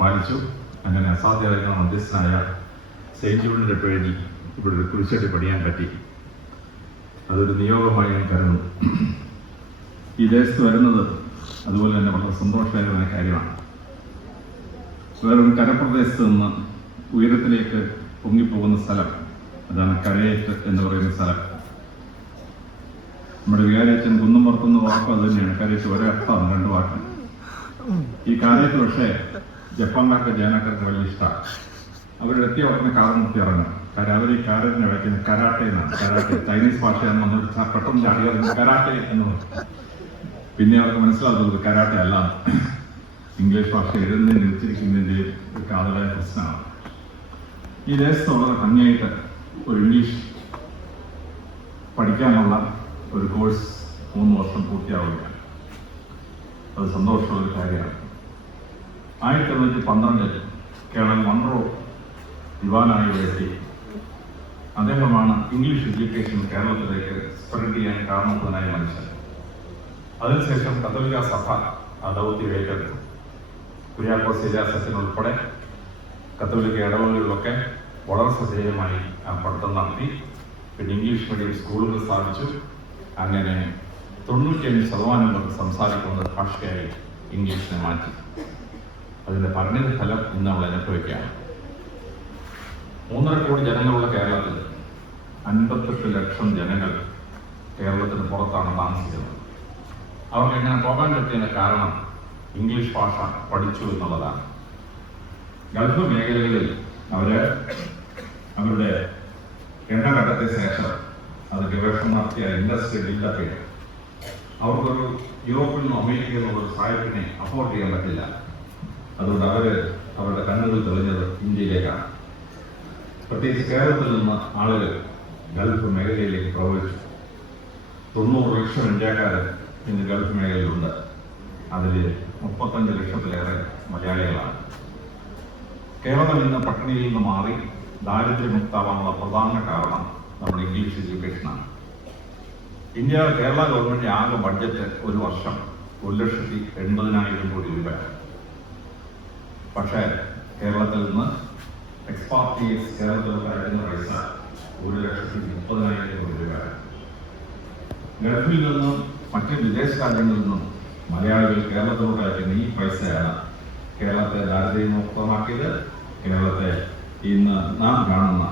പാലിച്ചു. അങ്ങനെ അസാധ്യമായിരുന്ന മധ്യസ്ഥനായ സെയിൻറ്റ് ജൂണിൻ്റെ പേരിൽ ഇവിടെ ഒരു കുരിശടി പണിയാൻ പറ്റി. അതൊരു നിയോഗമായി ഞാൻ കരുതുന്നു. ഈ ദേശത്ത് വരുന്നത് അതുപോലെ തന്നെ വളരെ സന്തോഷകരമായ കാര്യമാണ്. വേറൊരു കരപ്രദേശത്ത് നിന്ന് ഉയരത്തിലേക്ക് പൊങ്ങിപ്പോകുന്ന സ്ഥലം, അതാണ് കരയേറ്റ് എന്ന് പറയുന്ന സ്ഥലം. നമ്മുടെ വികാരിയച്ഛൻ കുന്നും പുറത്തുന്ന വാക്കും അത് തന്നെയാണ്. കരയേറ്റ് ഒരേ അർത്ഥമാണ്, രണ്ട് വാക്ക്. ഈ കാരേറ്റ് പക്ഷേ ജപ്പാൻകാർക്ക് ജൈനക്കാർക്ക് വലിയ ഇഷ്ടമാണ്. അവരെത്തിയ ഉടനെ കാർ നിർത്തി ഇറങ്ങും. കാര്യം അവർ ഈ കാരറ്റിനെ വയ്ക്കുന്നത് കരാട്ടെ എന്നാണ്. കരാട്ടെ ചൈനീസ് ഭാഷയാണ്. വന്നൊരു പെട്ടെന്ന് ചാടി കരാട്ടെ എന്ന് പറയും. പിന്നെ അവർക്ക് മനസ്സിലാക്കുന്നത് കരാട്ടെ അല്ല, ഇംഗ്ലീഷ് ഭാഷ എഴുതുന്നതിന് നിശ്ചയിക്കുന്നതിൻ്റെ ഒരു കാതലായ പ്രശ്നമാണ്. ഈ ദേശത്ത് വളരെ ഭംഗിയായിട്ട് ഒരു ഇംഗ്ലീഷ് പഠിക്കാനുള്ള ഒരു കോഴ്സ് 3 വർഷം പൂർത്തിയാവുകയാണ്. അത് സന്തോഷമുള്ള ഒരു കാര്യമാണ്. 1912 കേണൽ മൺറോ ദിവാനായി എത്തി. അദ്ദേഹമാണ് ഇംഗ്ലീഷ് എഡ്യൂക്കേഷൻ കേരളത്തിലേക്ക് സ്പ്രെഡ് ചെയ്യാൻ കാരണത്തിനായ മനുഷ്യൻ. അതിനുശേഷം കത്തോലിക്ക സഭ ആ ദൗത്യം ഏറ്റെടുത്തു. കുര്യാക്കോസ് സച്ചൻ ഉൾപ്പെടെ കത്തോലിക്ക ഇടവകളിലൊക്കെ വളരെ ശ്രദ്ധേയമായി ആ പഠിത്തം നടത്തി. പിന്നെ ഇംഗ്ലീഷ് മീഡിയം സ്കൂളുകൾ സ്ഥാപിച്ചു. അങ്ങനെ 95% സംസാരിക്കുന്ന ഭാഷയായി ഇംഗ്ലീഷിനെ മാറ്റി. അതിൻ്റെ പരിണിത ഫലം ഇന്ന് നമ്മൾ അനുഭവിക്കുകയാണ്. 3.5 കോടി ജനങ്ങളുള്ള കേരളത്തിൽ 58 ലക്ഷം ജനങ്ങൾ കേരളത്തിന് പുറത്താണ് താമസിക്കുന്നത്. അവർക്ക് എങ്ങനെ പോകാൻ പറ്റിയതിന് കാരണം ഇംഗ്ലീഷ് ഭാഷ പഠിച്ചു എന്നുള്ളതാണ്. ഗൾഫ് മേഖലകളിൽ അവരുടെ എണ്ണഘട്ടത്തിന് ശേഷം അത് ഗവേഷണം നടത്തിയ ഇൻഡസ്ട്രി ബിൽഡപ്പ് അവർക്കൊരു യൂറോപ്പിൽ നിന്നും അമേരിക്കയിൽ നിന്നുള്ള സാഹിത്യത്തിനെ അഫോർഡ് ചെയ്യാൻ പറ്റില്ല. അതുകൊണ്ട് അവരുടെ കണ്ണുകൾ തെളിഞ്ഞത് ഇന്ത്യയിലേക്കാണ്. പ്രത്യേകിച്ച് കേരളത്തിൽ നിന്ന് ആളുകൾ ഗൾഫ് മേഖലയിലേക്ക് പ്രവേശിച്ചു. 90 ലക്ഷം ഇന്ത്യക്കാർ ഇന്ന് ഗൾഫ് മേഖലയിലുണ്ട്. അതിൽ 35 ലക്ഷത്തിലേറെ മലയാളികളാണ്. കേരളം ഇന്ന് പട്ടിണിയിൽ നിന്ന് മാറി ദാരിദ്ര്യമുക്താവാനുള്ള പ്രധാന കാരണം നമ്മുടെ ഇംഗ്ലീഷ് എഡ്യൂക്കേഷനാണ്. കേരള ഗവൺമെന്റ് ആകെ ബഡ്ജറ്റ് ഒരു വർഷം 1,80,000 കോടി രൂപയാണ്. പക്ഷേ കേരളത്തിൽ നിന്ന് എക്സ്പാർട്ടീസ് കേരളത്തിലൊക്കെ അയക്കുന്ന പൈസ 1,30,000 കോടി രൂപയാണ്. ഗൾഫിൽ നിന്നും മറ്റ് വിദേശ രാജ്യങ്ങളിൽ നിന്നും മലയാളികൾ കേരളത്തിലൂടെ അയക്കുന്ന ഈ പൈസയാണ് കേരളത്തെ ദാരിദ്ര്യമുക്തമാക്കിയത്. കേരളത്തെ ഇന്ന് നാം കാണുന്ന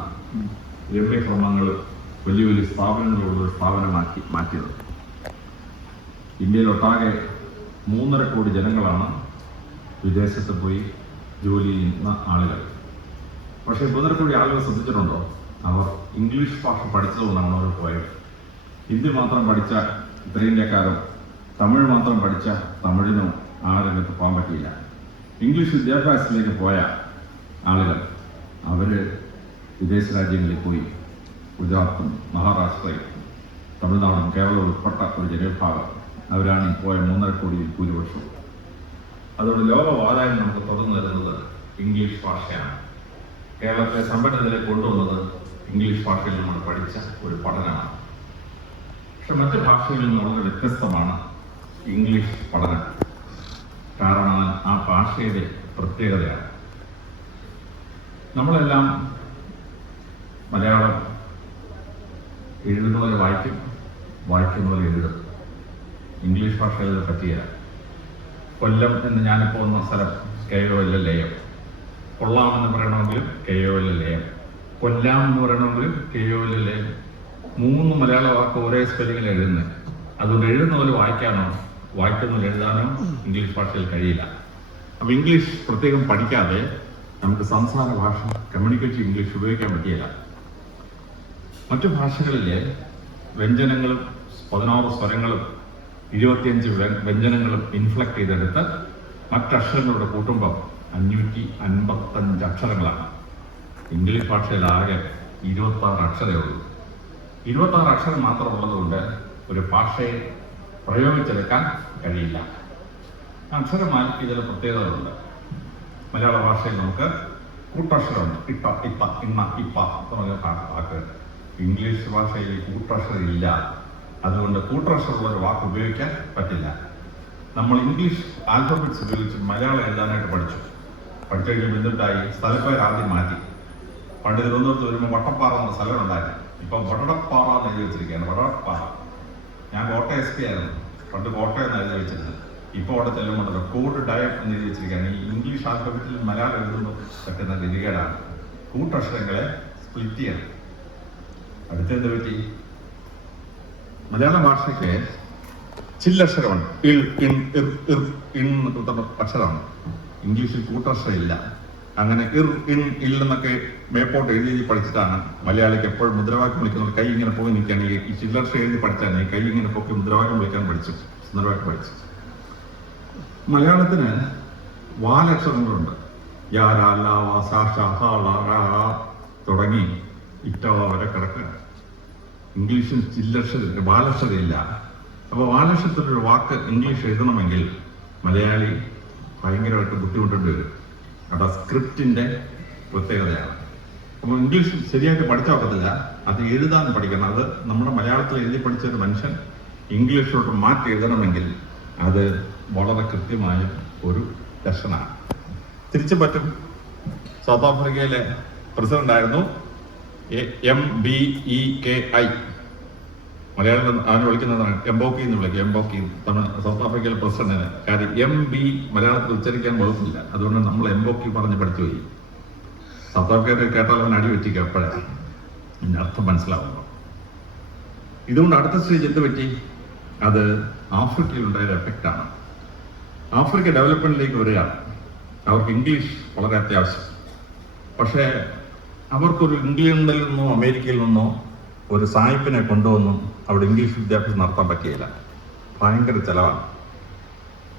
രമ്യക്രമങ്ങളും വലിയ വലിയ സ്ഥാപനങ്ങളുള്ള സ്ഥാപനമാക്കി മാറ്റിയത്. ഇന്ത്യയിലൊട്ടാകെ 3.5 കോടി ജനങ്ങളാണ് വിദേശത്ത് പോയി ജോലി ചെയ്യുന്ന ആളുകൾ. പക്ഷേ 3.5 കോടി ആളുകൾ ശ്രദ്ധിച്ചിട്ടുണ്ടോ? അവർ ഇംഗ്ലീഷ് ഭാഷ പഠിച്ചതുകൊണ്ടാണ് അവർ പോയത്. ഹിന്ദി മാത്രം പഠിച്ച ഉത്തരേന്ത്യക്കാരോ തമിഴ് മാത്രം പഠിച്ച തമിഴിനോ ആ രംഗത്ത് പോകാൻ പറ്റിയില്ല. ഇംഗ്ലീഷ് വിദ്യാഭ്യാസത്തിലേക്ക് പോയ ആളുകൾ അവർ വിദേശ രാജ്യങ്ങളിൽ പോയി. ഗുജറാത്തും മഹാരാഷ്ട്രയും തമിഴ്നാടും കേരളം ഉൾപ്പെട്ട ഒരു ജനവിഭാഗം അവരാണ് ഈ പോയ 3.5 കോടിയിൽ ഭൂരിപക്ഷവും. അതുകൊണ്ട് ലോകവാതായം നമുക്ക് തുറന്നു തരുന്നത് ഇംഗ്ലീഷ് ഭാഷയാണ്. കേരളത്തെ സമ്പന്നതയിലേക്ക് കൊണ്ടുവന്നത് ഇംഗ്ലീഷ് ഭാഷയിൽ നമ്മൾ പഠിച്ച ഒരു പഠനമാണ്. പക്ഷെ മറ്റ് ഭാഷകളിൽ നിന്ന് വളരെ വ്യത്യസ്തമാണ് ഇംഗ്ലീഷ് പഠനം. കാരണം ആ ഭാഷയുടെ പ്രത്യേകതയാണ്. നമ്മളെല്ലാം മലയാളം എഴുതുന്ന പോലെ വായിക്കും, വായിക്കുന്ന പോലെ എഴുതും. ഇംഗ്ലീഷ് ഭാഷയിൽ പറ്റിയില്ല. കൊല്ലം എന്ന് ഞാനിപ്പോൾ വന്ന സ്ഥലം KOL ലയം. കൊള്ളാം എന്ന് പറയണമെങ്കിലും KOL ലയം. കൊല്ലാം എന്ന് പറയണമെങ്കിലും KOL ലയം. 3 മലയാള വാക്ക് ഒരേ സ്പെല്ലിങ്ങിൽ എഴുതുന്നത്. അതുകൊണ്ട് എഴുതുന്ന പോലെ വായിക്കാനോ വായിക്കുന്ന പോലെ എഴുതാനോ ഇംഗ്ലീഷ് ഭാഷയിൽ കഴിയില്ല. അപ്പോൾ ഇംഗ്ലീഷ് പ്രത്യേകം പഠിക്കാതെ നമുക്ക് സംസാര ഭാഷ കമ്മ്യൂണിക്കേറ്റീവ് ഇംഗ്ലീഷ് ഉപയോഗിക്കാൻ പറ്റിയില്ല. മറ്റു ഭാഷകളിലെ വ്യഞ്ജനങ്ങളും 16 സ്വരങ്ങളും 25 വ്യഞ്ജനങ്ങളും ഇൻഫ്ലക്ട് ചെയ്തെടുത്ത് മറ്റക്ഷരങ്ങളുടെ കൂട്ടുമ്പോൾ 555 അക്ഷരങ്ങളാണ്. ഇംഗ്ലീഷ് ഭാഷയിൽ ആകെ 26 അക്ഷരമേ ഉള്ളൂ. 26 അക്ഷരം മാത്രം ഉള്ളതുകൊണ്ട് ഒരു ഭാഷയെ പ്രയോഗിച്ചെടുക്കാൻ കഴിയില്ല. അക്ഷരമാലയ്ക്ക് ചില പ്രത്യേകതകളുണ്ട്. മലയാള ഭാഷയിൽ നമുക്ക് കൂട്ടക്ഷരമുണ്ട്. ഇപ്പ, ഇപ്പ, ഇമ്മ, ഇപ്പ തുടങ്ങിയ വാക്ക്. ഇംഗ്ലീഷ് ഭാഷയിൽ കൂട്ടക്ഷരം ഇല്ല. അതുകൊണ്ട് കൂട്ടക്ഷരമുള്ള ഒരു വാക്ക് ഉപയോഗിക്കാൻ പറ്റില്ല. നമ്മൾ ഇംഗ്ലീഷ് ആൽഫബറ്റ്സ് ഉപയോഗിച്ച് മലയാളം എഴുതാനായിട്ട് പഠിച്ചു. പഠിച്ചു കഴിഞ്ഞപ്പോൾ എന്തുണ്ടായി, സ്ഥലപ്പേര് ആദ്യം മാറ്റി. പണ്ട് തിരുവനന്തപുരത്ത് വരുമ്പോൾ വട്ടപ്പാറ എന്ന സ്ഥലം ഉണ്ടായിരുന്നു. ഇപ്പം വടടപ്പാറ എന്ന് എഴുതി വെച്ചിരിക്കുകയാണ്. വടടപ്പാറ. ഞാൻ കോട്ടയം SP ആയിരുന്നു. പണ്ട് കോട്ടയം എന്ന് എഴുതി വെച്ചിരുന്നത്. ഇപ്പോൾ അവിടെ ചെല്ലുമ്പോൾ കോഡ് ഡയം എന്ന് എഴുതി വെച്ചിരിക്കുകയാണ്. ഈ ഇംഗ്ലീഷ് ആൽഫബറ്റിൽ മലയാളം എഴുതുമ്പോൾ പറ്റുന്ന ഗതികേടാണ്. കൂട്ടക്ഷരങ്ങളെ സ്പ്ലിറ്റ് ചെയ്യണം. അടുത്തെന്ത് പറ്റി? മലയാള ഭാഷയ്ക്ക് ചില്ലക്ഷരമാണ്. ഇൾ, ഇൺ, ഇർ, ഇർ, ഇൺ അക്ഷരമാണ്. ഇംഗ്ലീഷിൽ കൂട്ടക്ഷരം ഇല്ല. അങ്ങനെ ഇർ, ഇൻ, ഇൽ എന്നൊക്കെ മേപ്പോട്ട് എഴുതി പഠിച്ചിട്ടാണ് മലയാളിക്ക് എപ്പോഴും മുദ്രാവാക്യം വിളിക്കുന്നത്. കൈ ഇങ്ങനെ പോയി നിൽക്കുകയാണെങ്കിൽ ഈ ചില്ലക്ഷരം എഴുതി പഠിച്ചാൽ കൈ ഇങ്ങനെ പൊക്കി മുദ്രാവാക്യം വിളിക്കാൻ പഠിച്ചു, സുന്ദരമായിട്ട് പഠിച്ചു. മലയാളത്തിന് വാലക്ഷരങ്ങളുണ്ട്. യാ, ര, ല, വ, സ, ഷ, ഹ, ള, റ, തുടങ്ങി ഇറ്റവ വരെ കിടക്കുക. ഇംഗ്ലീഷിൽ ചില്ലക്ഷരമില്ല, വാലക്ഷരമില്ല. അപ്പോൾ വാലക്ഷരത്തിലൊരു വാക്ക് ഇംഗ്ലീഷ് എഴുതണമെങ്കിൽ മലയാളി ഭയങ്കരമായിട്ട് ബുദ്ധിമുട്ടേണ്ടി വരും. അവിടെ സ്ക്രിപ്റ്റിന്റെ പ്രത്യേകതയാണ്. അപ്പോൾ ഇംഗ്ലീഷ് ശരിയായിട്ട് പഠിച്ചാൽ പറ്റത്തില്ല, അത് എഴുതാൻ പഠിക്കണം. അത് നമ്മുടെ മലയാളത്തിൽ എഴുതി പഠിച്ച ഒരു മനുഷ്യൻ ഇംഗ്ലീഷിലോട്ട് മാറ്റി എഴുതണമെങ്കിൽ അത് വളരെ കൃത്യമായ ഒരു ലെസണാണ്. തിരിച്ചു പറ്റും. സൗത്ത് ആഫ്രിക്കയിലെ പ്രസിഡന്റായിരുന്നു MBEKI. മലയാളം അവനെ വിളിക്കുന്നതാണ് എംബോക്കി എന്ന് വിളിക്കും. എംബോക്കി സൗത്ത് ആഫ്രിക്കയിലെ പ്രസിഡന്റിന്. കാര്യം MB മലയാളത്തിൽ ഉച്ചരിക്കാൻ വകുപ്പില്ല. അതുകൊണ്ട് നമ്മൾ എംബോക്കി പറഞ്ഞ് പഠിച്ചു പോയി. സൗത്ത് ആഫ്രിക്കയിൽ കേട്ടാൽ അവൻ അടി വെച്ചിരിക്കും എപ്പോഴാണ് ഇതിന്റെ അർത്ഥം മനസ്സിലാവുമ്പോൾ. ഇതുകൊണ്ട് അടുത്ത സ്റ്റേജ് എന്ത് പറ്റി? അത് ആഫ്രിക്കയിൽ ഉണ്ടായ എഫക്റ്റാണ്. ആഫ്രിക്ക ഡെവലപ്മെന്റിലേക്ക് വരികയാണ്. അവർക്ക് ഇംഗ്ലീഷ് വളരെ അത്യാവശ്യം. പക്ഷേ അവർക്കൊരു ഇംഗ്ലണ്ടിൽ നിന്നോ അമേരിക്കയിൽ നിന്നോ ഒരു സായിപ്പിനെ കൊണ്ടുവന്നു അവിടെ ഇംഗ്ലീഷ് വിദ്യാഭ്യാസം നടത്താൻ പറ്റിയില്ല. ഭയങ്കര ചെലവാണ്.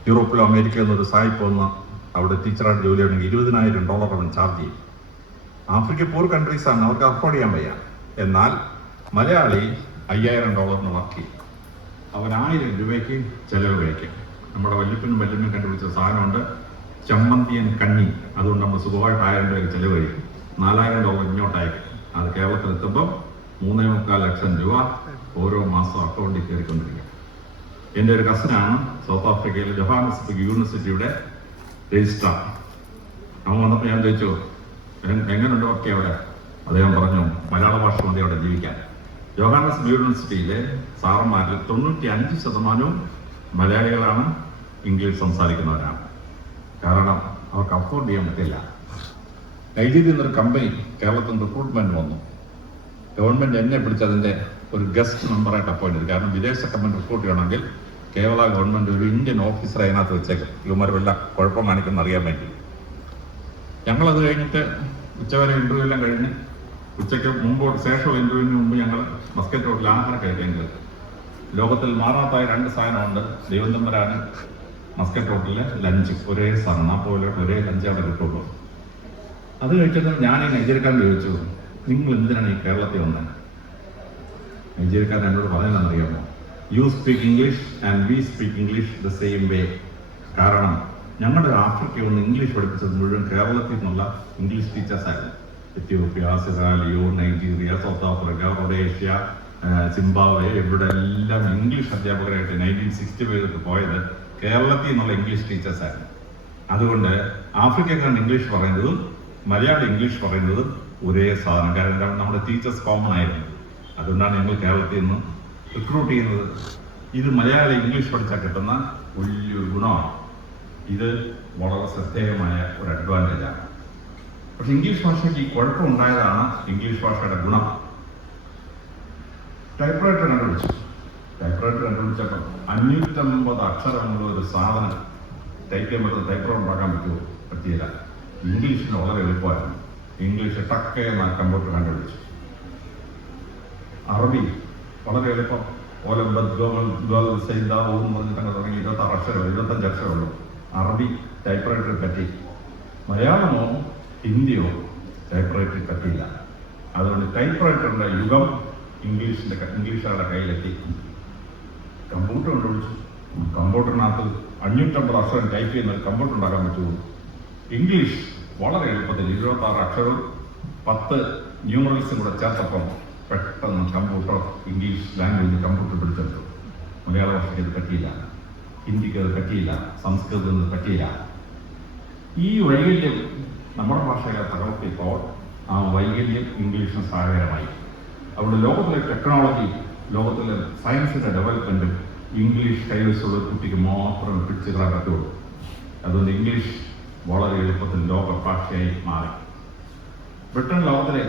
യൂറോപ്പിലോ അമേരിക്കയിലോ നിന്നൊരു സായിപ്പ് വന്ന് അവിടെ ടീച്ചറായിട്ട് ജോലി ചെയ്യണമെങ്കിൽ $20,000 അവൻ ചാർജ് ചെയ്യും. ആഫ്രിക്ക പൂർ കൺട്രീസാണ്, അവർക്ക് അഫോർഡ് ചെയ്യാൻ വയ്യ. എന്നാൽ മലയാളി $5,000 വർക്ക് ചെയ്യും. അവൻ 1,000 രൂപയ്ക്ക് ചെലവ് കഴിക്കും. നമ്മുടെ വല്യപ്പനും വല്യമ്മയും കണ്ടുപിടിച്ച സാധനമുണ്ട്, ചമ്മന്തിയൻ കഞ്ഞി. അതുകൊണ്ട് നമ്മൾ സുഖമായിട്ട് 1,000 രൂപയ്ക്ക് ചെലവ് കഴിക്കും. $4,000 ഇങ്ങോട്ടയക്കും. അത് കേരളത്തിലെത്തുമ്പം 3.25 ലക്ഷം രൂപ ഓരോ മാസം അക്കൗണ്ടിൽ കയറിക്കൊണ്ടിരിക്കും. എൻ്റെ ഒരു കസിനാണ് സൗത്ത് ആഫ്രിക്കയിലെ ജോഹാനസ്ബർഗ് യൂണിവേഴ്സിറ്റിയുടെ രജിസ്ട്രാർ. അവൻ വന്നപ്പോൾ ഞാൻ ചോദിച്ചു, എങ്ങനെയുണ്ട് ഒക്കെ അവിടെ? അദ്ദേഹം പറഞ്ഞു, മലയാള ഭാഷ മതി അവിടെ ജീവിക്കാൻ. ജോഹാനസ്ബർഗ് യൂണിവേഴ്സിറ്റിയിലെ സാറന്മാരിൽ 95% മലയാളികളാണ്, ഇംഗ്ലീഷ് സംസാരിക്കുന്നവരാണ്. കാരണം അവർക്ക് അഫോർഡ് ചെയ്യാൻ പറ്റില്ല. നൈജീരിയയിൽ നിന്നൊരു കമ്പനി കേരളത്തിൽ റിക്രൂട്ട്മെന്റ് വന്നു. ഗവൺമെന്റ് എന്നെ പിടിച്ച് അതിന്റെ ഒരു ഗസ്റ്റ് മെമ്പറായിട്ട് അപ്പോയിന്റ് ചെയ്തു. കാരണം വിദേശ കമ്പനി റിക്രൂട്ട് ചെയ്യണമെങ്കിൽ കേരള ഗവൺമെന്റ് ഒരു ഇന്ത്യൻ ഓഫീസറെ അതിനകത്ത് വെച്ചേക്കും, ഇവന്മാർ വല്ല കുഴപ്പം കാണിക്കുന്ന അറിയാൻ വേണ്ടി. ഞങ്ങളത് കഴിഞ്ഞിട്ട് ഉച്ചവരെ ഇന്റർവ്യൂ എല്ലാം കഴിഞ്ഞ് ഉച്ചയ്ക്ക് മുമ്പ് ശേഷമുള്ള ഇന്റർവ്യൂവിന് മുമ്പ് ഞങ്ങൾ മസ്കറ്റ് റോഡിൽ ആഹാരം കഴിക്കുന്നത്. ലോകത്തിൽ മാറാത്തായ 2 സാധനമുണ്ട്. ദൈവം തമ്പുരാന് മസ്കറ്റ് റോഡിലെ ലഞ്ച് ഒരേ സാധനം, പോലെ ഒരേ ലഞ്ച് അവിടെ കിട്ടുള്ളൂ. അത് കഴിച്ചിട്ട് ഞാൻ ഈ നൈജീരിയക്കാരൻ ചോദിച്ചു, നിങ്ങൾ എന്തിനാണ് ഈ കേരളത്തിൽ വന്നത്? നൈജീരിയക്കാരൻ എന്നോട് പറയുന്നതെന്നറിയാമോ? You speak English and we speak English the same way. കാരണം ഞങ്ങളുടെ ആഫ്രിക്ക ഒന്ന് ഇംഗ്ലീഷ് പഠിപ്പിച്ചത് മുഴുവൻ കേരളത്തിൽ നിന്നുള്ള ഇംഗ്ലീഷ് ടീച്ചേഴ്സായിരുന്നു. Ethiopia, Sierra Leone, Nigeria, South Africa, Rhodesia, Zimbabwe, ഇവിടെ എല്ലാം ഇംഗ്ലീഷ് അധ്യാപകരായിട്ട് 1965 പോയത് കേരളത്തിൽ നിന്നുള്ള ഇംഗ്ലീഷ് ടീച്ചേഴ്സായിരുന്നു. അതുകൊണ്ട് ആഫ്രിക്കക്കാരൻ ഇംഗ്ലീഷ് പറയുന്നതും മലയാളി ഇംഗ്ലീഷ് പറയുന്നതും ഒരേ സാധനം. കാരണം നമ്മുടെ ടീച്ചേഴ്സ് കോമൺ ആയിരുന്നു. അതുകൊണ്ടാണ് ഞങ്ങൾ കേരളത്തിൽ നിന്ന് റിക്രൂട്ട് ചെയ്യുന്നത്. ഇത് മലയാളി ഇംഗ്ലീഷ് പഠിച്ചാൽ കിട്ടുന്ന വലിയൊരു ഗുണമാണ്. ഇത് വളരെ ശ്രദ്ധേയമായ ഒരു അഡ്വാൻറ്റേജാണ്. പക്ഷെ ഇംഗ്ലീഷ് ഭാഷയ്ക്ക് ഈ കുഴപ്പമുണ്ടായതാണ് ഇംഗ്ലീഷ് ഭാഷയുടെ ഗുണം. ടൈപ്പ്റൈറ്റർ കണ്ടുപിടിച്ചു. ടൈപ്പ്റൈറ്റർ കണ്ടുപിടിച്ചപ്പോൾ 550 അക്ഷരമുള്ള ഒരു സാധനം ടൈപ്പ് ചെയ്യാൻ പറ്റുന്ന ടൈപ്പ്റൈറ്റർ ഉണ്ടാക്കാൻ പറ്റുമോ? പറ്റിയില്ല. ഇംഗ്ലീഷിന് വളരെ എളുപ്പമായിരുന്നു. ഇംഗ്ലീഷ് ടക്ക് എന്ന കമ്പ്യൂട്ടർ കണ്ടുപിടിച്ചു. അറബി വളരെ എളുപ്പം. പറഞ്ഞിട്ടങ്ങ് തുടങ്ങി 26 അക്ഷരം 25 അക്ഷരമുള്ളൂ. അറബി ടൈപ്പ്റൈറ്ററിൽ പറ്റി. മലയാളമോ ഹിന്ദിയോ ടൈപ്പ്റൈറ്ററിൽ പറ്റിയില്ല. അതുകൊണ്ട് ടൈപ്പ്റൈറ്ററിന്റെ യുഗം ഇംഗ്ലീഷുകാരുടെ കയ്യിലെത്തി. കമ്പ്യൂട്ടർ കണ്ടുപിടിച്ചു. കമ്പ്യൂട്ടറിനകത്ത് 550 അക്ഷരം ടൈപ്പ് ചെയ്യുന്ന ഒരു കമ്പ്യൂട്ടർ ഉണ്ടാക്കാൻ പറ്റുമോ? ഇംഗ്ലീഷ് വളരെ എളുപ്പത്തിൽ 26 അക്ഷരവും 10 ന്യൂമറൽസും കൂടെ ചേർത്തപ്പം പെട്ടെന്ന് കമ്പ്യൂട്ടർ ഇംഗ്ലീഷ് ലാംഗ്വേജ് കമ്പ്യൂട്ടർ പിടിച്ചെടുത്തു. മലയാള ഭാഷയ്ക്ക് അത് പറ്റിയില്ല, ഹിന്ദിക്ക് അത് പറ്റിയില്ല, സംസ്കൃതത്തിന് അത് പറ്റിയില്ല. ഈ വൈകല്യം നമ്മുടെ ഭാഷയെ തകർത്തിപ്പോൾ ആ വൈകല്യം ഇംഗ്ലീഷിന് സഹായകരമായി. അവിടെ ലോകത്തിലെ ടെക്നോളജി, ലോകത്തിലെ സയൻസിൻ്റെ ഡെവലപ്മെൻറ്റും ഇംഗ്ലീഷ് കൈവശമുള്ള കുട്ടിക്ക് മാത്രം പിടിച്ചു കളയാൻ പറ്റുള്ളൂ. അതുകൊണ്ട് ഇംഗ്ലീഷ് വളരെ എളുപ്പത്തിൽ ലോക ഭാഷയായി മാറി. ബ്രിട്ടൻ ലോകത്തിലെ